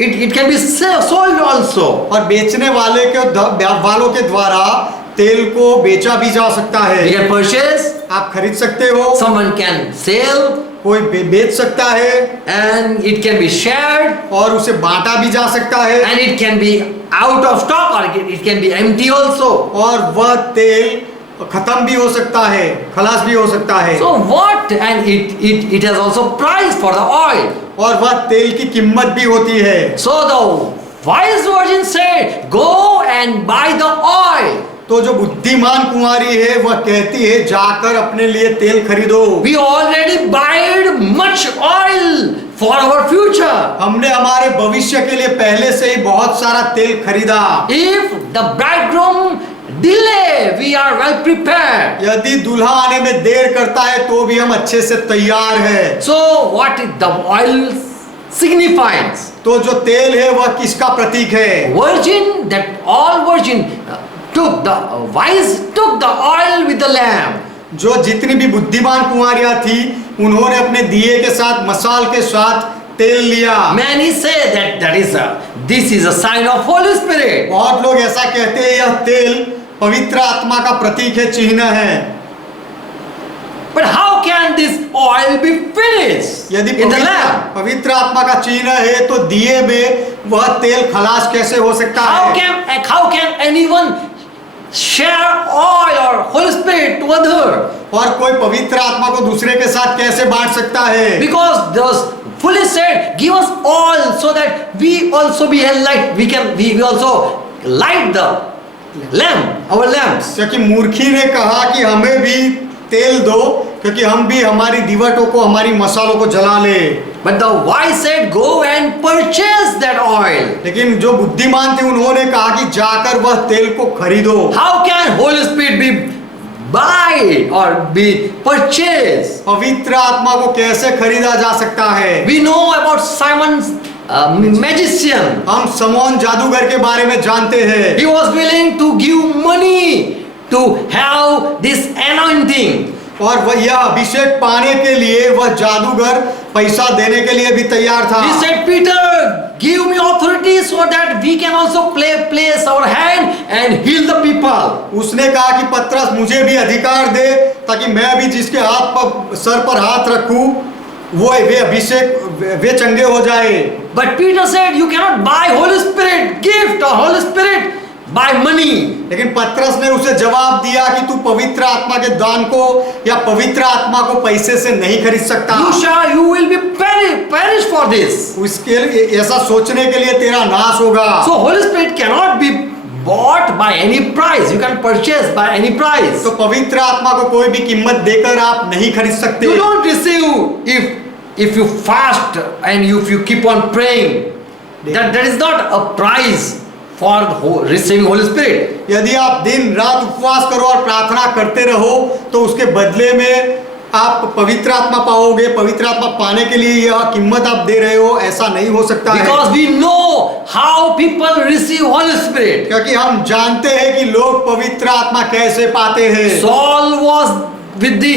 It can be sold also. और बेचने वाले के वालों के द्वारा तेल को बेचा भी जा सकता You है। can purchase, आप खरीद सकते हो, someone can sell, कोई बेच सकता है and it can be shared, और उसे बांटा भी जा सकता है and it can be out of stock or it can be empty also. और वह तेल खत्म भी हो सकता है, खलास भी हो सकता है। So what? And it has also price for the oil. और वह तेल की कीमत भी होती है। So the wise virgin said, "Go and buy the oil." तो जो बुद्धिमान कुंवारी है वह कहती है जाकर अपने लिए तेल खरीदो। We already bought much oil for our future. हमने हमारे भविष्य के लिए पहले से ही बहुत सारा तेल खरीदा। If the bridegroom delay, we are well prepared. यदि दूल्हा आने में देर करता है तो भी हम अच्छे से तैयार है। So what is the oil signifies? तो जो तेल है वह किसका प्रतीक है? Virgin, that all virgin took the wise took the oil with the lamp. जो जितनी भी बुद्धिमान कुंवारियां थी उन्होंने अपने दिए के साथ, मसाल के साथ तेल लिया। Many say that this is a sign of Holy Spirit. बहुत लोग ऐसा कहते हैं यह तेल पवित्र आत्मा का प्रतीक है, चिन्ह है। But how can this oil be finished यदि in the lamp? पवित्र आत्मा का चिन्ह है तो दिए में वह तेल खलास कैसे हो सकता है? How can anyone share oil or Holy Spirit to other? और कोई पवित्र आत्मा को दूसरे के साथ कैसे बांट सकता है? Because those foolish said, give us oil so that we also be a light. We also light the lamp, our lamps. क्योंकि मूर्खी ने कहा कि हमें भी तेल दो क्योंकि हम भी हमारी दीवटों को, हमारी मसालों को जला ले। But the wise said, go and purchase that oil. लेकिन जो बुद्धिमान थे उन्होंने कहा कि जाकर वह तेल को खरीदो। How can Holy Spirit be buy or be purchased? पवित्र आत्मा को कैसे खरीदा जा सकता है? We know about Simon's magician. हम समौन जादूगर के बारे में जानते हैं। He was willing to give money to have this anointing. और वह यह अभिषेक पाने के लिए वह जादूगर पैसा देने के लिए भी तैयार था। He said, Peter, give me authority so that we can also place our hand and heal the people. उसने कहा कि पतरस मुझे भी अधिकार दे ताकि मैं भी जिसके हाथ पर सर पर हाथ रखूं वे अभिषेक वे चंगे हो जाए। But Peter said, you cannot buy Holy Spirit gift or Holy Spirit by money. लेकिन पतरस ने उसे जवाब दिया कि तू पवित्र आत्मा के दान को या पवित्र आत्मा को पैसे से नहीं खरीद सकता। You will be perish for this. उसके लिए ऐसा सोचने के लिए तेरा नाश होगा। So Holy Spirit cannot be bought by any price. You can purchase by any price. तो पवित्र आत्मा को कोई भी कीमत देकर आप नहीं खरीद सकते। You don't receive if you fast and if you keep on praying. That is not a price for receiving Holy Spirit. यदि आप दिन रात उपवास करो और प्रार्थना करते रहो तो उसके बदले में आप पवित्र आत्मा पाओगे। पवित्र आत्मा पाने के लिए यह कीमत आप दे रहे हो, ऐसा नहीं हो सकता है। Because we know how people receive Holy Spirit. क्योंकि हम जानते हैं कि लोग पवित्र आत्मा कैसे पाते हैं। Saul was with the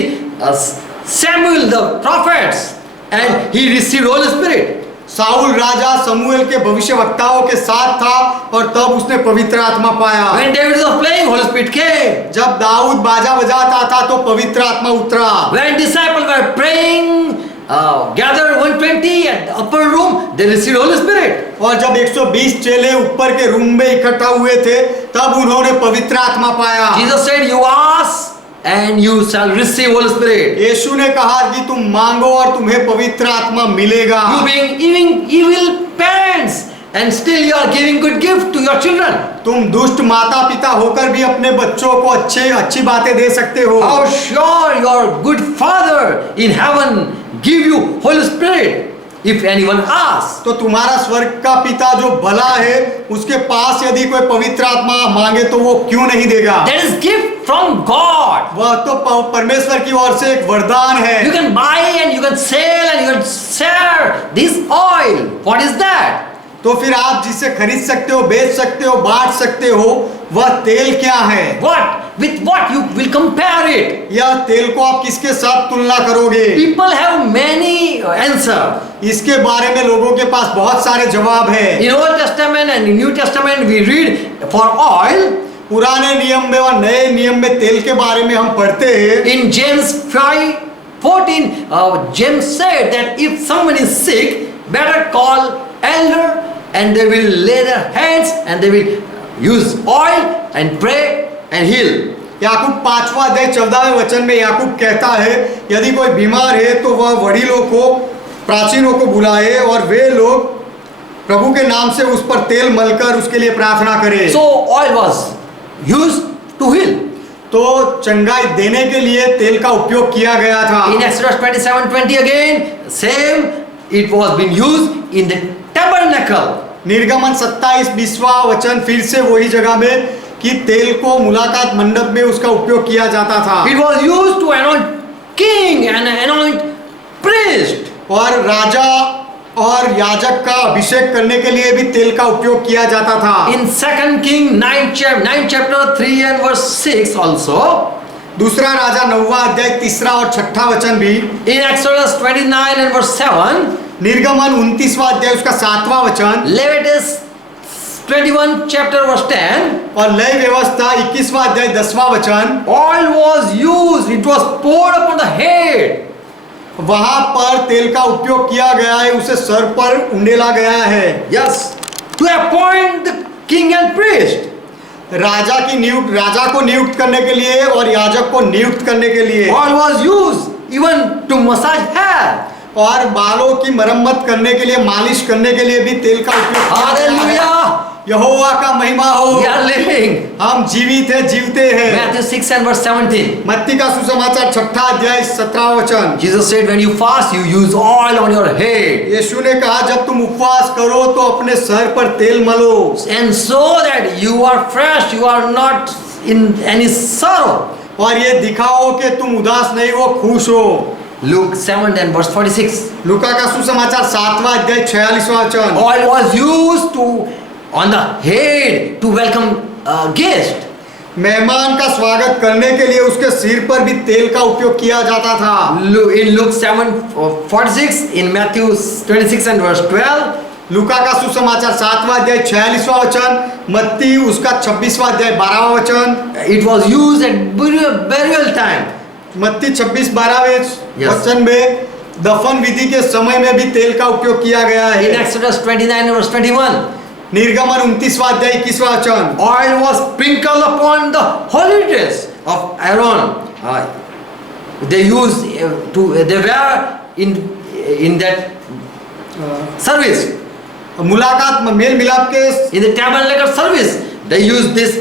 Samuel the prophets and he received Holy Spirit. Saul राजा शमूएल के भविष्यवक्ताओं के साथ था और तब उसने पवित्र आत्मा पाया। When David was playing, Holy Spirit came. जब दाऊद बाजा बजाता था तो पवित्र आत्मा उतरा। When disciples were praying, gathered 120 at the upper room, they received Holy Spirit. और जब 120 चेले ऊपर के रूम में इकट्ठा हुए थे तब उन्होंने पवित्र आत्मा पाया। Jesus said, you ask and you shall receive Holy Spirit. यीशु ने कहा कि तुम मांगो और तुम्हें पवित्र आत्मा मिलेगा। You being evil parents and still you are giving good gift to your children. तुम दुष्ट माता पिता होकर भी अपने बच्चों को अच्छी बातें दे सकते हो। How sure your good Father in heaven give you Holy Spirit if anyone asks. तो तुम्हारा स्वर्ग का पिता जो भला है उसके पास यदि कोई पवित्र आत्मा मांगे तो वो क्यों नहीं देगा? That is gift from God. वह तो परमेश्वर की ओर से एक वरदान है। You can buy and you can sell and you can share this oil. What is that? तो फिर आप जिसे खरीद सकते हो, बेच सकते हो, बांट सकते हो, वह तेल क्या है? What? With what you will compare it? यह तेल को आप किसके साथ तुलना करोगे? People have many answers. इसके बारे में लोगों के पास बहुत सारे जवाब है। In Old Testament and in New Testament we read for oil. पुराने नियम में और नए नियम में तेल के बारे में हम पढ़ते हैं। In James 5:14, James said that if someone is sick, better call elder and they will lay their hands and they will use oil and pray and heal. याकूब 5वां अध्याय 14वें वचन में याकूब कहता है यदि कोई बीमार है तो वह वडीलों को, प्राचीनों को बुलाए और वे लोग प्रभु के नाम से उस पर तेल मलकर उसके लिए प्रार्थना करें। So oil was used to heal. तो चंगाई देने के लिए तेल का उपयोग किया गया था। In Exodus 27:20 again, same, it was being used in the tabernacle. निर्गमन 27:20वां वचन फिर से वही जगह में कि तेल को मुलाकात मंडप में उसका उपयोग किया जाता था। It was used to anoint king and anoint priest. और राजा और याजक का अभिषेक करने के लिए भी तेल का उपयोग किया जाता था। In 2 King 9 chapter 3 and verse 6 also. दूसरा राजा 9वां अध्याय 3 और 6 वचन भी। In Exodus 29 and verse 7. निर्गमन 29वां अध्याय उसका 7वां वचन Leviticus 21 chapter verse 10. और लय व्यवस्था 21वां अध्याय 10वां वचन, Oil was used, it was poured upon the head. वहां पर तेल का उपयोग किया गया है, उसे सर पर उंडेला गया है। Yes, to appoint the king and priest. राजा को नियुक्त करने के लिए और याजक को नियुक्त करने के लिए, Oil was used even to massage hair. और बालों की मरम्मत करने के लिए, मालिश करने के लिए भी तेल का उपयोग किया गया है। Hallelujah. यहोवा का महिमा हो। We are living. हम जीवित है, जीवते हैं। Matthew 6 and verse 17. मत्ती का सुसमाचार 6 अध्याय 17 वचन, Jesus said, when you fast, you use oil on your head. यीशु ने कहा जब तुम उपवास करो तो अपने सर पर तेल मलो, And so that you are fresh, you are not in any sorrow. और ये दिखाओ कि तुम उदास नहीं हो, खुश हो। Luke 7 and verse 46. लूका का सुसमाचार 7वां अध्याय 46वां वचन, Oil was used to on the head to welcome a guest. मेहमान का स्वागत करने के लिए उसके सिर पर भी तेल का उपयोग किया जाता था। In Luke 7:46, in Matthew 26 and verse 12, लूका का सुसमाचार 7वां अध्याय 46वां वचन, मत्ती उसका 26वां अध्याय 12वां वचन, it was used at burial time. मत्ती 26-12वें Yes. वचन में दफन विधि के समय में भी तेल का उपयोग किया गया In है। Exodus 29 and verse 21, निर्गमन 29वां अध्याय 21वां वचन, oil was sprinkled upon the holy dress of Aaron. They used they were in that service, मुलाकात मेल मिलाप के in the tabernacle service. They used this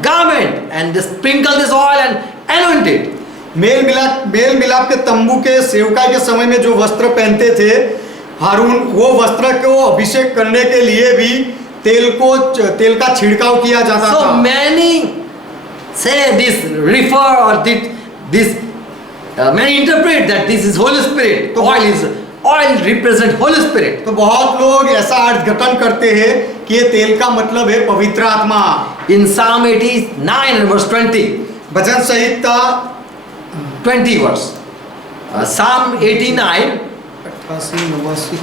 garment and they sprinkle this oil and anoint it. मेल मिलाप के तंबू के सेवकाई के समय में जो वस्त्र पहनते थे हारून, वो वस्त्र को अभिषेक करने के लिए भी तेल का छिड़काव किया जाता So था। many say this refer or this many interpret that this is Holy Spirit. तो Oil represent Holy Spirit. तो बहुत लोग ऐसा अर्थघटन करते हैं कि ये तेल का मतलब है पवित्र आत्मा। In Psalm 89 and verse 20, bhajan Samhita 20 verse. Psalm 89, 89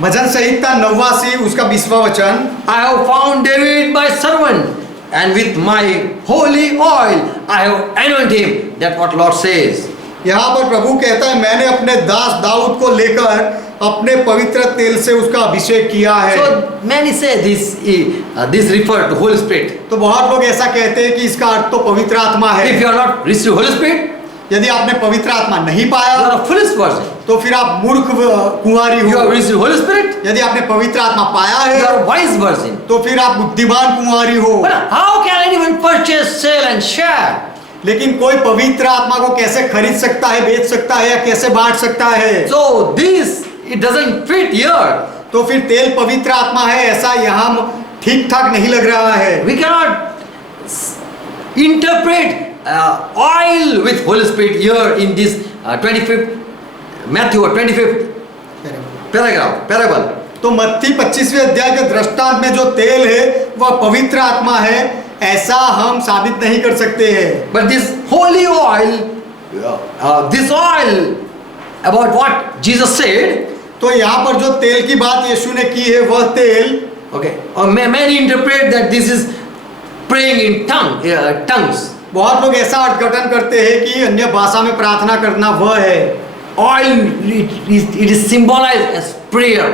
भजन संहिता 89 उसका 20वां वचन, I have found David my servant, and with my holy oil I have anointed him. That's what Lord says. यहाँ पर प्रभु कहता है मैंने अपने दास दाऊद को लेकर अपने पवित्र तेल से उसका अभिषेक किया है। So many say this refer to Holy Spirit. तो बहुत लोग ऐसा कहते हैं कि इसका अर्थ तो पवित्र आत्मा है। If you are not received Holy Spirit, यदि आपने पवित्र आत्मा नहीं you पाया are a foolish person. तो फिर आप मूर्ख कुंवारी You हो। have received Holy Spirit, यदि आपने पवित्र आत्मा पाया you है are a wise virgin. तो फिर आप बुद्धिमान कुंवारी हो। But how can anyone purchase, sell and share? लेकिन कोई पवित्र आत्मा को कैसे खरीद सकता है, बेच सकता है या कैसे बांट सकता है? So this it doesn't fit here. तो फिर तेल पवित्र आत्मा है ऐसा यहाँ ठीक ठाक नहीं लग रहा है। We cannot interpret oil with Holy Spirit here in this 25th Matthew 25th parable. तो मत्ती 25वें अध्याय के दृष्टांत में जो तेल है वह पवित्र आत्मा है ऐसा हम साबित नहीं कर सकते हैं। But this holy oil, this oil about what Jesus said, तो यहाँ पर जो तेल की बात यीशु ने की है वह तेल, okay, many interpret that this is praying in tongues. बहुत लोग ऐसा अर्थघटन करते हैं कि अन्य भाषा में प्रार्थना करना वह है। Oil it is symbolized as prayer.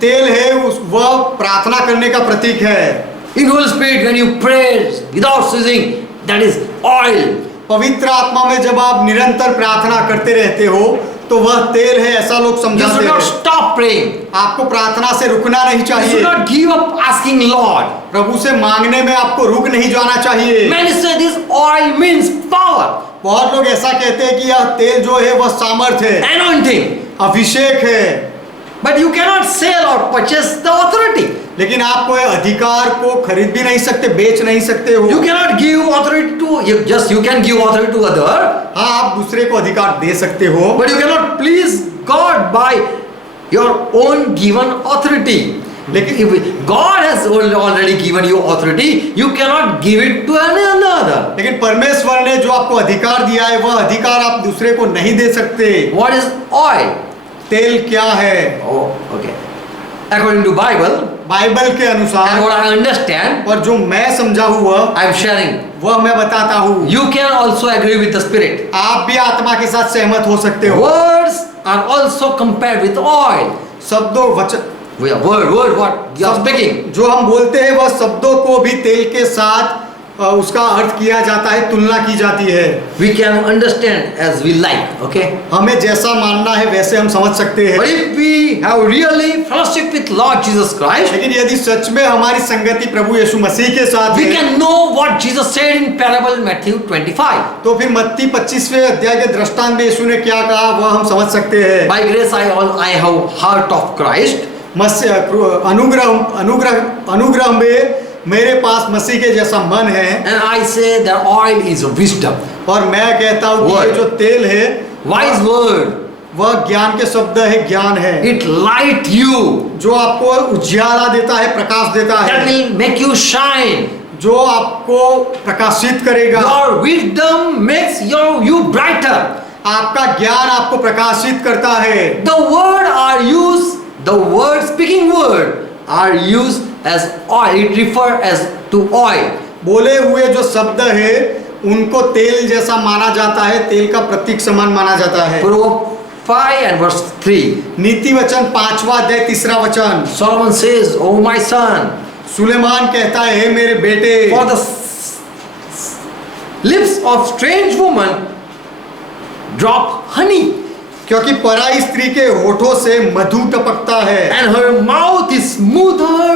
तेल है वह प्रार्थना करने का प्रतीक है। In Holy Spirit, when you pray without ceasing, that is oil. पवित्र आत्मा में जब आप निरंतर प्रार्थना करते रहते हो तो वह तेल है ऐसा लोग You समझाते should not हैं। stop praying. आपको प्रार्थना से रुकना नहीं You should चाहिए। not give up asking Lord. प्रभु से मांगने में आपको रुक नहीं जाना चाहिए। Many say this oil means power, बहुत लोग ऐसा कहते हैं कि यह तेल जो है वह सामर्थ्य है, anointing. अभिषेक है, But you cannot sell or purchase the authority. लेकिन आप कोई अधिकार को खरीद भी नहीं सकते, बेच नहीं सकते हो। You cannot give authority to you can give authority to other, हाँ, आप दूसरे को अधिकार दे सकते हो, but you cannot please God by your own given authority. लेकिन If God has already given you authority, you cannot give it to another. लेकिन परमेश्वर ने जो आपको अधिकार दिया है वह अधिकार आप दूसरे को नहीं दे सकते। What is oil? तेल क्या है। Oh, okay. According to Bible, Bible के and अनुसार what I understand, और जो मैं समझा हुआ I am sharing. वह मैं बताता हूँ। You can also agree with the Spirit. आप भी आत्मा के साथ सहमत हो सकते हो। Words are also compared with oil. शब्दों वचन Word, what you are speaking. जो हम बोलते हैं वह शब्दों को भी तेल के साथ उसका अर्थ किया जाता है, तुलना की जाती है। We can understand as we like, okay? हमें जैसा मानना है वैसे हम समझ सकते हैं। But if we have really fellowship with Lord Jesus Christ, लेकिन यदि सच में हमारी संगति प्रभु यीशु मसीह के साथ we है, can know what Jesus said in parable Matthew 25. तो फिर मत्ती 25वें अध्याय के दृष्टांत में यीशु ने क्या कहा वह हम समझ सकते हैं। By grace I have heart of Christ. अनुग्रह में मेरे पास मसीह के जैसा मन है। And I say that oil is wisdom. और मैं कहता हूँ कि Word. ये जो तेल है Wise word. वह ज्ञान के शब्द है, ज्ञान है It light you. जो आपको उजियाला देता है, प्रकाश देता That है, will make you shine. जो आपको प्रकाशित करेगा। Your wisdom makes you brighter. आपका ज्ञान आपको प्रकाशित करता है। The speaking word are used as oil. It refer as to oil. बोले हुए जो शब्द है उनको तेल जैसा माना जाता है, तेल का प्रतीक समान माना जाता है। Proverbs 5 and verse 3. नीति वचन 5वां अध्याय 3रा वचन। Solomon says, "Oh my son, Suleman कहता है, हे मेरे बेटे, for the lips of strange woman drop honey, क्योंकि पराई स्त्री के होठों से मधु टपकता है and her mouth is smoother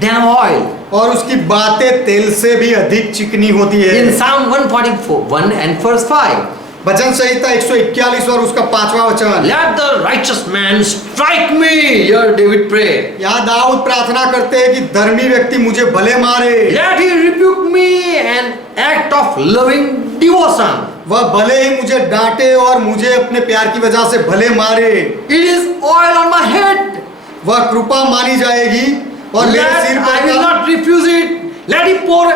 than oil." और उसकी बातें तेल से भी अधिक चिकनी होती है। In Psalm 144 and verse 5. भजन संहिता 141 और उसका 5वां वचन। Let the righteous man strike me. Here David prayed. यहाँ दाऊद प्रार्थना करते हैं कि धर्मी व्यक्ति मुझे भले मारे। Let he rebuke me an act of loving devotion. वह भले ही मुझे डांटे और मुझे अपने प्यार की वजह से भले मारे। It is oil on my head. वह कृपा मानी जाएगी और मेरे सिर I पर will not refuse it. Let him pour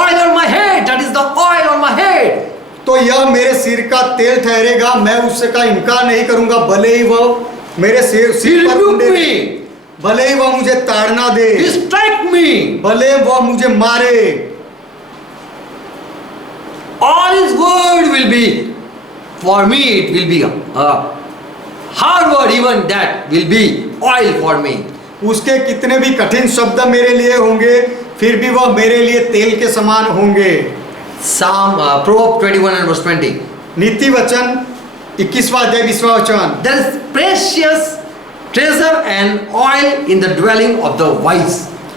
oil on my head. That is the oil on my head. तो यह मेरे सिर का तेल ठहरेगा, मैं उससे का इनकार नहीं करूंगा, भले ही वह मेरे सिर He पर rebuke कुंडे, me. भले ही वह मुझे ताड़ना दे, He strike me. भले वह मुझे मारे। All his word will be, for me it will be hard word, even that will be oil for me. उसके कितने भी कठिन शब्द मेरे लिए होंगे, फिर भी वह मेरे लिए तेल के समान होंगे। Proverbs 21 and verse 20. नीति वचन 21वां अध्याय 20वां वचन। There is precious treasure and oil in the dwelling of the wise.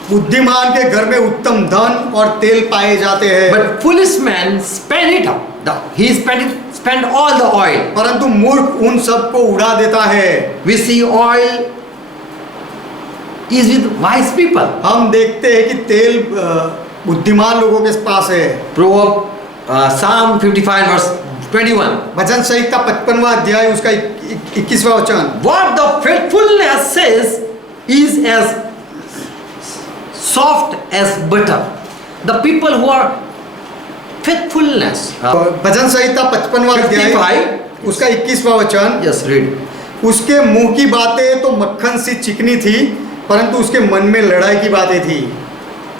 बुद्धिमान के घर में उत्तम धन और तेल पाए जाते हैं, But foolish man spend it up. He spend all the oil. परंतु मूर्ख उन सब को उड़ा देता है। We see oil is with wise people. हम देखते हैं कि तेल बुद्धिमान लोगों के पास है। Proverbs Psalm 55 verse 21. भजन संहिता 55वां अध्याय उसका 21वां वचन। What the faithfulness says is as soft as butter. The people who are faithfulness. भजन संहिता 55वां अध्याय 55 उसका 21वां वचन। Yes, read. उसके मुंह की बातें तो मक्खन सी चिकनी थी, परंतु उसके मन में लड़ाई की बातें थी।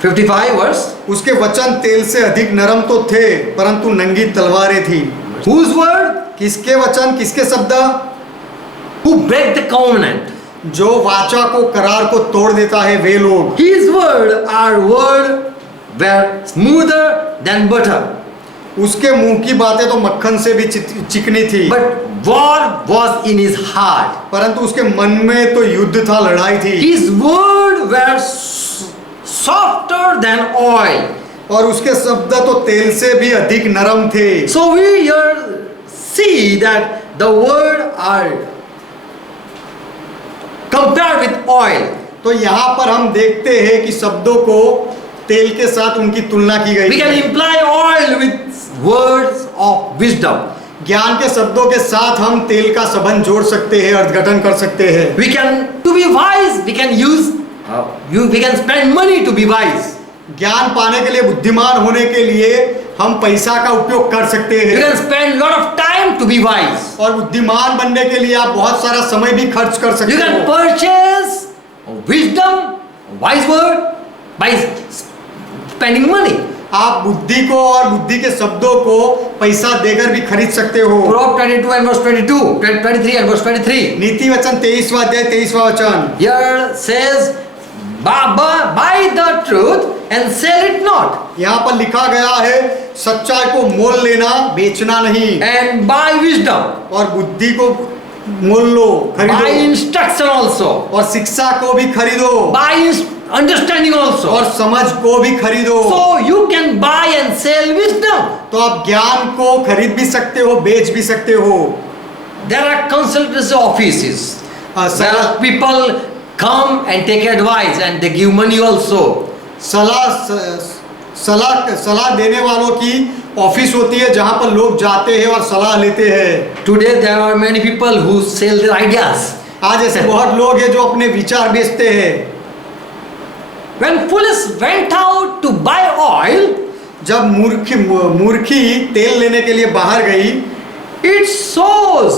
55 verse. उसके वचन तेल से अधिक नरम तो थे, परंतु नंगी तलवारें थी। Whose word? किसके वचन, किसके शब्द? Who break the covenant. जो वाचा को, करार को तोड़ देता है, वे लोग। His word were smoother than butter. उसके मुंह की बातें तो मक्खन से भी चिकनी थी, But war was in his heart. परंतु उसके मन में तो युद्ध था, लड़ाई थी। His word were softer than oil. और उसके शब्द तो तेल से भी अधिक नरम थे। So we here see that the word are compared with oil. तो यहाँ पर हम देखते हैं कि शब्दों को तेल के साथ उनकी तुलना की गई We can है। imply oil with words of wisdom. ज्ञान के शब्दों के साथ हम तेल का संबंध जोड़ सकते हैं, अर्थघटन कर सकते हैं। We can, to be wise, we can use, we can spend money to be wise. ज्ञान पाने के लिए, बुद्धिमान होने के लिए हम पैसा का उपयोग कर सकते You हैं। can spend lot of time to be wise. और बुद्धिमान बनने के लिए आप बहुत सारा समय भी खर्च कर You सकते can हो। purchase wisdom, wise word by spending money. आप बुद्धि को और बुद्धि के शब्दों को पैसा देकर भी खरीद सकते हो। Proverbs 22 and verse 22, 23 and verse 23. नीति वचन 23वां अध्याय 23वां वचन। Here says, buy the truth and sell it not, यहाँ पर लिखा गया है सच्चाई को मोल लेना, बेचना नहीं। and buy wisdom, और बुद्धि को मोल लो, buy खरीदो। instruction also, और शिक्षा को भी खरीदो, buy understanding also. और समझ को भी खरीदो। So you can buy and sell wisdom. तो आप ज्ञान को खरीद भी सकते हो, बेच भी सकते हो। There are consultancy offices. There सलाह are people come and take advice and they give money also. सलाह देने वालों की ऑफिस होती है जहां पर लोग जाते हैं और सलाह लेते हैं। Today there are many people who sell their ideas. आज ऐसे बहुत लोग हैं जो अपने विचार बेचते हैं। When Phyllis went out to buy oil, जब मूर्खी तेल लेने के लिए बाहर गई, it shows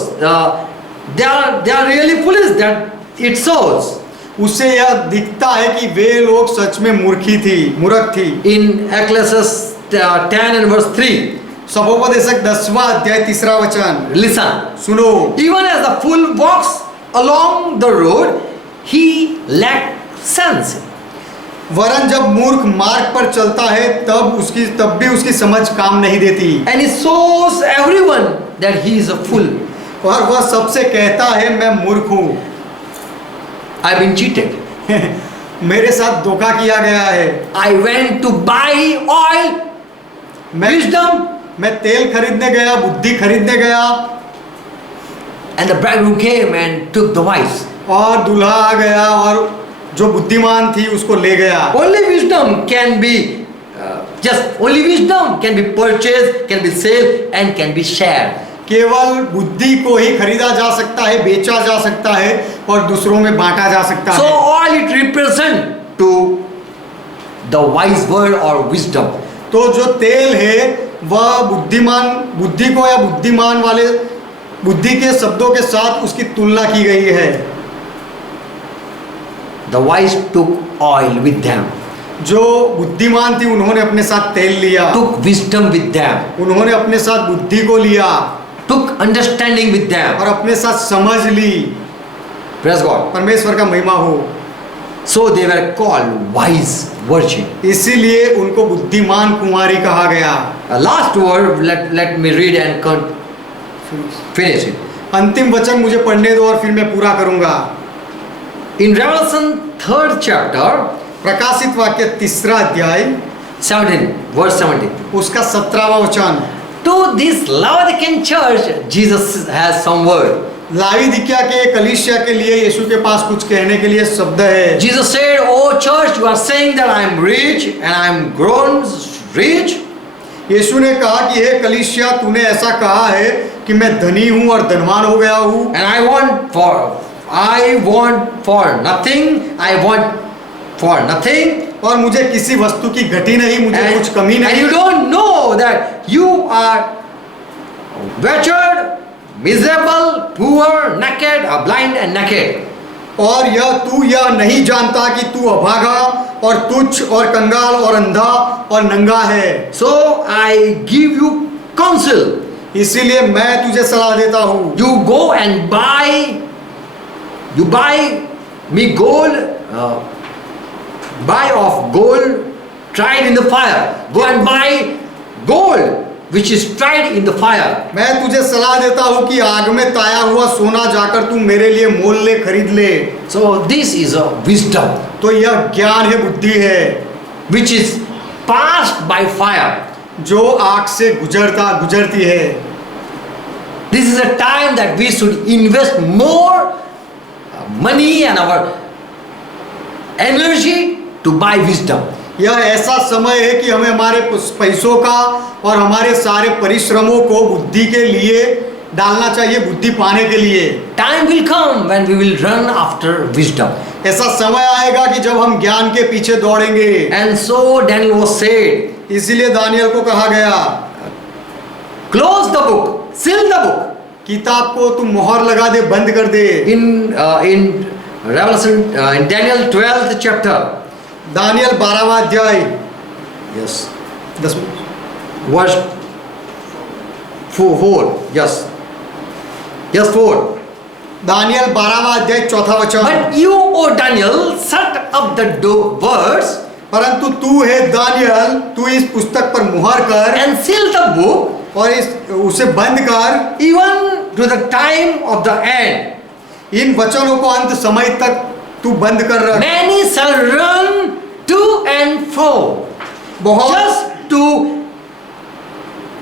they are really foolish, that it shows उससे यह दिखता है कि वे लोग सच में मूर्ख थी। in Ecclesiastes 10 and verse 3. सभोपदेशक 10वां अध्याय 3रा वचन। Listen. सुनो, Even as the fool walks along the road, he lacked sense. वरन जब मूर्ख मार्ग पर चलता है तब भी उसकी समझ काम नहीं देती। And he shows everyone that he is a fool. और वह सबसे कहता है मैं मूर्ख हूँ। I've been cheated. मेरे साथ धोखा किया गया है। I went to buy oil, wisdom, मैं तेल खरीदने गया, बुद्धि खरीदने गया, and the bridegroom came and took the wife. और दूल्हा आ गया और जो बुद्धिमान थी उसको ले गया। Only wisdom can be only wisdom can be purchased, can be sold, and can be shared. केवल बुद्धि को ही खरीदा जा सकता है, बेचा जा सकता है और दूसरों में बांटा जा सकता So है। all it represent to the wise word or wisdom. तो जो तेल है वह बुद्धि को या बुद्धिमान वाले बुद्धि के शब्दों के साथ उसकी तुलना की गई है। The wise took oil with them, जो बुद्धिमान थी उन्होंने अपने साथ तेल लिया, took wisdom with them, उन्होंने अपने साथ बुद्धि को लिया took understanding with them. और अपने साथ समझ ली। Praise God. परमेश्वर का महिमा हो। So they were called wise virgin. इसीलिए उनको बुद्धिमान कुमारी कहा गया। Last word, let me read and finish it. अंतिम वचन मुझे पढ़ने दो और फिर मैं पूरा करूंगा। In Revelation 3rd chapter, प्रकाशित वाक्य 3रा अध्याय 17, verse 17. उसका 17वां वचन। To this Laodicean church, Jesus has some word. लाविदिकिया के कलीसिया के लिए यीशु के पास कुछ कहने के लिए शब्द है। Jesus said, "Oh church, you are saying that I am rich and I am grown rich." यीशु ने कहा कि हे कलीसिया, तूने ऐसा कहा है कि मैं धनी हूँ और धनवान हो गया हूँ। And I want for nothing. I want for nothing. और मुझे किसी वस्तु की घटी नहीं, मुझे कुछ कमी And नहीं। you don't know that you are wretched, miserable, poor, naked, blind and naked. और यह नहीं जानता कि तू अभागा और तुच्छ और कंगाल और अंधा और नंगा है। So I give you counsel. इसीलिए मैं तुझे सलाह देता हूँ। You go and buy me gold, buy of gold tried in the fire. Go and buy gold which is tried in the fire. मैं तुझे सलाह देता हूँ कि आग में ताया हुआ सोना जाकर तू मेरे लिए मोल ले, खरीद ले। So this is a wisdom तो यह ज्ञान है, बुद्धि है, which is passed by fire. जो आग से गुजरती है। This is a time that we should invest more money and our energy to buy wisdom. यह ऐसा समय है कि हमें हमारे पैसों का और हमारे सारे परिश्रमों को बुद्धि के लिए डालना चाहिए, बुद्धि पाने के लिए। Time will come when we will run after wisdom. ऐसा समय आएगा कि जब हम ज्ञान के पीछे दौड़ेंगे। And so Daniel was said, इसीलिए दानियल को कहा गया, close the book, seal the book. किताब को तुम मोहर लगा दे, बंद कर दे। In Revelation, in Daniel 12th chapter, Daniel 12वां अध्याय yes, 10 verse 4, yes, 4. दानियल 12वां अध्याय 4था वचन। But you, O Daniel, shut up the words परंतु तू है दानियल, तू इस पुस्तक पर मुहर कर and seal the book और उसे बंद कर, even to the time of the end. इन वचनों को अंत समय तक तू बंद कर रख। Many shall run to and fro बहुत just to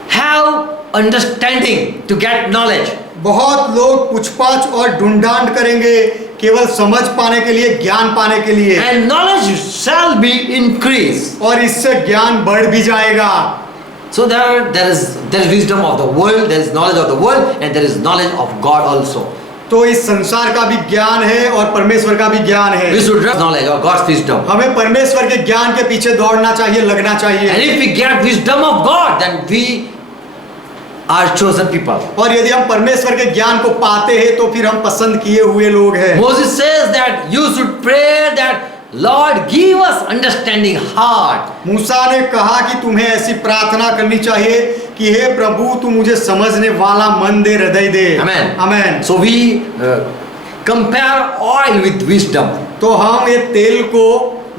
have understanding, to get knowledge. बहुत लोग पूछपाछ और ढूंढांड करेंगे केवल समझ पाने के लिए, ज्ञान पाने के लिए, And knowledge shall be increased. और इससे ज्ञान बढ़ भी जाएगा। So there is wisdom of the world, there is knowledge of the world, and there is knowledge of God also. तो इस संसार का भी ज्ञान है और परमेश्वर का भी ज्ञान है। We should have knowledge of God's wisdom. हमें परमेश्वर के ज्ञान के पीछे दौड़ना चाहिए, लगना And चाहिए। if we get wisdom of God, then we are chosen people. और यदि हम परमेश्वर के ज्ञान को पाते हैं तो फिर हम पसंद किए हुए लोग हैं। Moses says that you should pray that Lord give us understanding heart. मूसा ने कहा कि तुम्हें ऐसी प्रार्थना करनी चाहिए कि हे प्रभु तू मुझे समझने वाला मन दे, हृदय दे। Amen. Amen. So we compare oil with wisdom. तो हम ये तेल को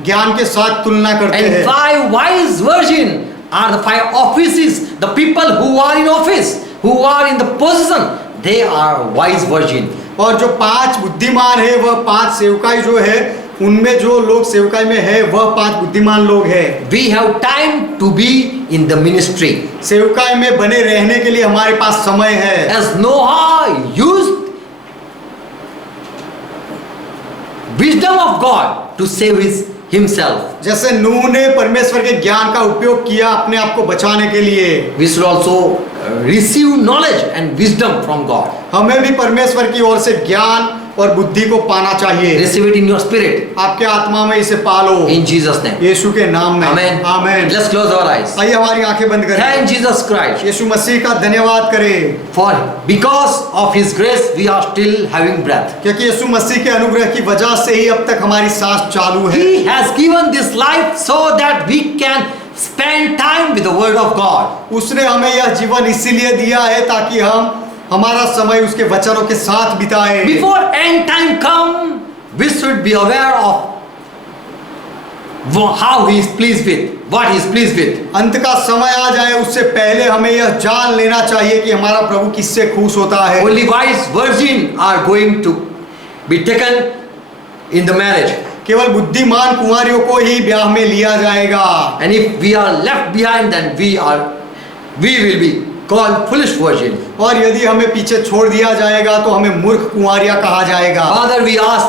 ज्ञान के साथ तुलना करते And हैं। 5 wise virgin are the 5 offices. The people who are in office, who are in the position, they are wise virgin. और जो 5 बुद्धिमान है, वह 5 सेवकाई जो है, उनमें जो लोग सेवकाई में है वह 5 बुद्धिमान लोग हैं। We have time to be in the ministry. सेवकाई में बने रहने के लिए हमारे पास समय है। As Noah used wisdom of God to save himself, जैसे नूह ने परमेश्वर के ज्ञान का उपयोग किया अपने आप को बचाने के लिए, we should also receive knowledge and wisdom from God. हमें भी परमेश्वर की ओर से ज्ञान और बुद्धि को पाना चाहिए। Receive it in your spirit. आपके आत्मा में इसे पालो In Jesus' name. यीशु के नाम में। Amen. Amen. Let's close our eyes. आइए हमारी आंखें बंद करें। Thank Jesus Christ. यीशु मसीह का धन्यवाद करें, For because of His grace, we are still having breath. क्योंकि यीशु मसीह के अनुग्रह की वजह से ही अब तक हमारी सांस चालू है। He has given this life so that we can spend time with the Word of God. उसने हमें यह जीवन इसीलिए दिया है ताकि हम हमारा समय उसके वचनों के साथ बिताएं। Before end time come, we should be aware of how He is pleased with, what He is pleased with. अंत का समय आ जाए उससे पहले हमें यह जान लेना चाहिए कि हमारा प्रभु किससे खुश होता है। Only wise virgin are going to be taken in the marriage. केवल बुद्धिमान कुंवारियों को ही ब्याह में लिया जाएगा। And if we are left behind, then we will be called foolish virgin. और यदि हमें पीछे छोड़ दिया जाएगा तो हमें मूर्ख कुंवारियां कहा जाएगा। Father, we ask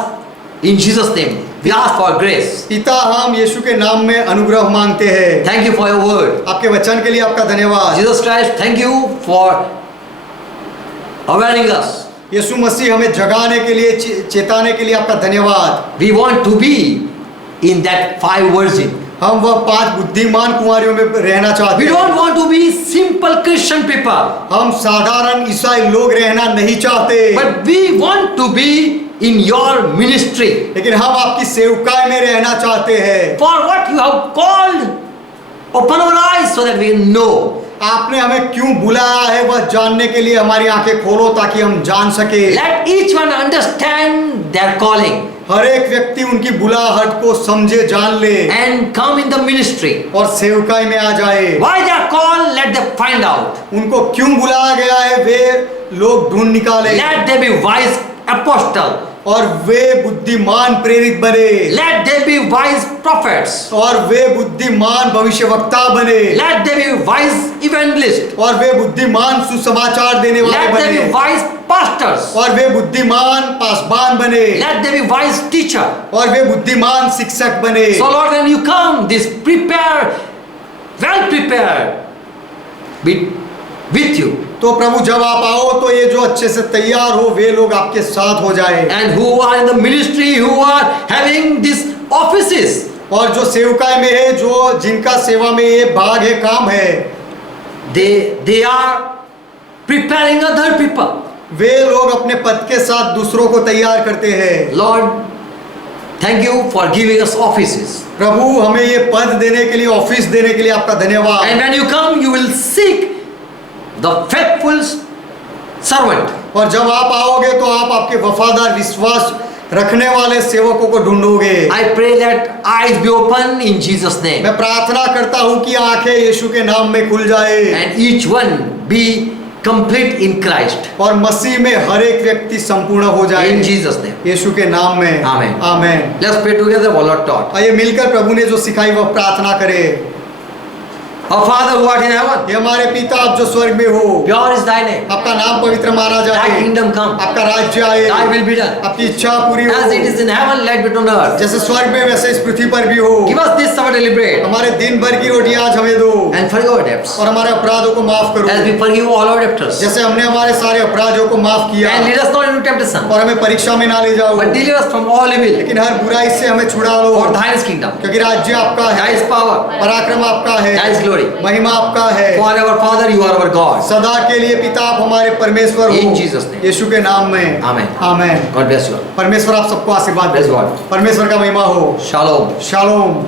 in Jesus' name, we ask for grace. पिता हम यीशु के नाम में अनुग्रह मांगते हैं। Thank you for your word. आपके वचन के लिए आपका धन्यवाद। Jesus Christ, thank you for awareing us. यीशु मसीह हमें जगाने के लिए, चेताने के लिए आपका धन्यवाद। We want to be in that 5 virgin. हम वह 5 बुद्धिमान कुंवारियों में रहना चाहते We हैं। don't want to be simple Christian people, हम साधारण ईसाई लोग रहना नहीं चाहते, but we want to be in your ministry. लेकिन हम आपकी सेवकाई में रहना चाहते हैं। For what you have called, open our eyes so that we can know. आपने हमें क्यों बुलाया है वह जानने के लिए हमारी आंखें खोलो ताकि हम जान सके। Let each one understand their calling हर एक व्यक्ति उनकी बुलाहट को समझे, जान ले and come in the ministry. और सेवकाई में आ जाए। Why they are called, let them find out. उनको क्यों बुलाया गया है वे लोग ढूंढ निकाले। Let them be wise apostle. और वे बुद्धिमान प्रेरित बने। Let them be wise prophets. और वे बुद्धिमान भविष्यवक्ता बने। Let them be wise evangelists. और वे बुद्धिमान सुसमाचार देने वाले Let them बने। be wise pastors. और वे बुद्धिमान पासबान बने। Let them be wise teacher. और वे बुद्धिमान शिक्षक बने। So Lord, when you come, this prepare, well prepared, with you. तो प्रभु जब आप आओ तो ये जो अच्छे से तैयार हो वे लोग आपके साथ हो जाए, and who are in the ministry, who are having these offices, और जो सेवकाई में है, जो जिनका सेवा में ये भाग है, काम है, they are preparing other people. वे लोग अपने पद के साथ दूसरों को तैयार करते हैं। Lord, thank you for giving us offices. प्रभु हमें ये पद देने के लिए, ऑफिस देने के लिए आपका धन्यवाद। And when you come, you will seek the faithful servant. और जब आप आओगे तो आप आपके वफादार, विश्वास रखने वाले सेवकों को ढूंढोगे। I pray that eyes be open in Jesus' name, मैं प्रार्थना करता हूँ कि आंखें यीशु के नाम में खुल जाए and each one be complete in Christ. और मसीह में हर एक व्यक्ति संपूर्ण हो जाए In Jesus' name. यीशु के नाम में। Amen. Amen. Let's pray together what Lord taught. आइए मिलकर प्रभु ने जो सिखाई वह प्रार्थना करें। Our Father who art in heaven, ये हमारे पिता आप जो स्वर्ग में हो, pure is thy name. आपका नाम पवित्र माना Thy जाए, kingdom come. आपका राज्य आए, Thy will be done. आपकी इच्छा पूरी हो, As it is in heaven, let be on earth. जैसे स्वर्ग में वैसे इस पृथ्वी पर भी हो। Give us this our daily bread, हमारे दिन भर की रोटी आज हमें दो and forgive our debts, और हमारे अपराधों को माफ करो, as we forgive all our debtors. जैसे हमने हमारे सारे अपराधों को माफ किया, And lead us not into temptation, और हमें परीक्षा में ना ले जाओ, but deliver us from all evil. लेकिन हर बुराई से हमें छुड़ा लो, For thine is kingdom, क्योंकि राज्य आपका है, thy is power, पराक्रम आपका है, thy is glory. महिमा आपका है। For our Father, you are our God. सदा के लिए पिता आप हमारे परमेश्वर In हो, Jesus' name. यीशु के नाम में। Amen. Amen. God bless you all. परमेश्वर आप सबको आशीर्वाद Praise दे। God. परमेश्वर का महिमा हो। Shalom. शालोम।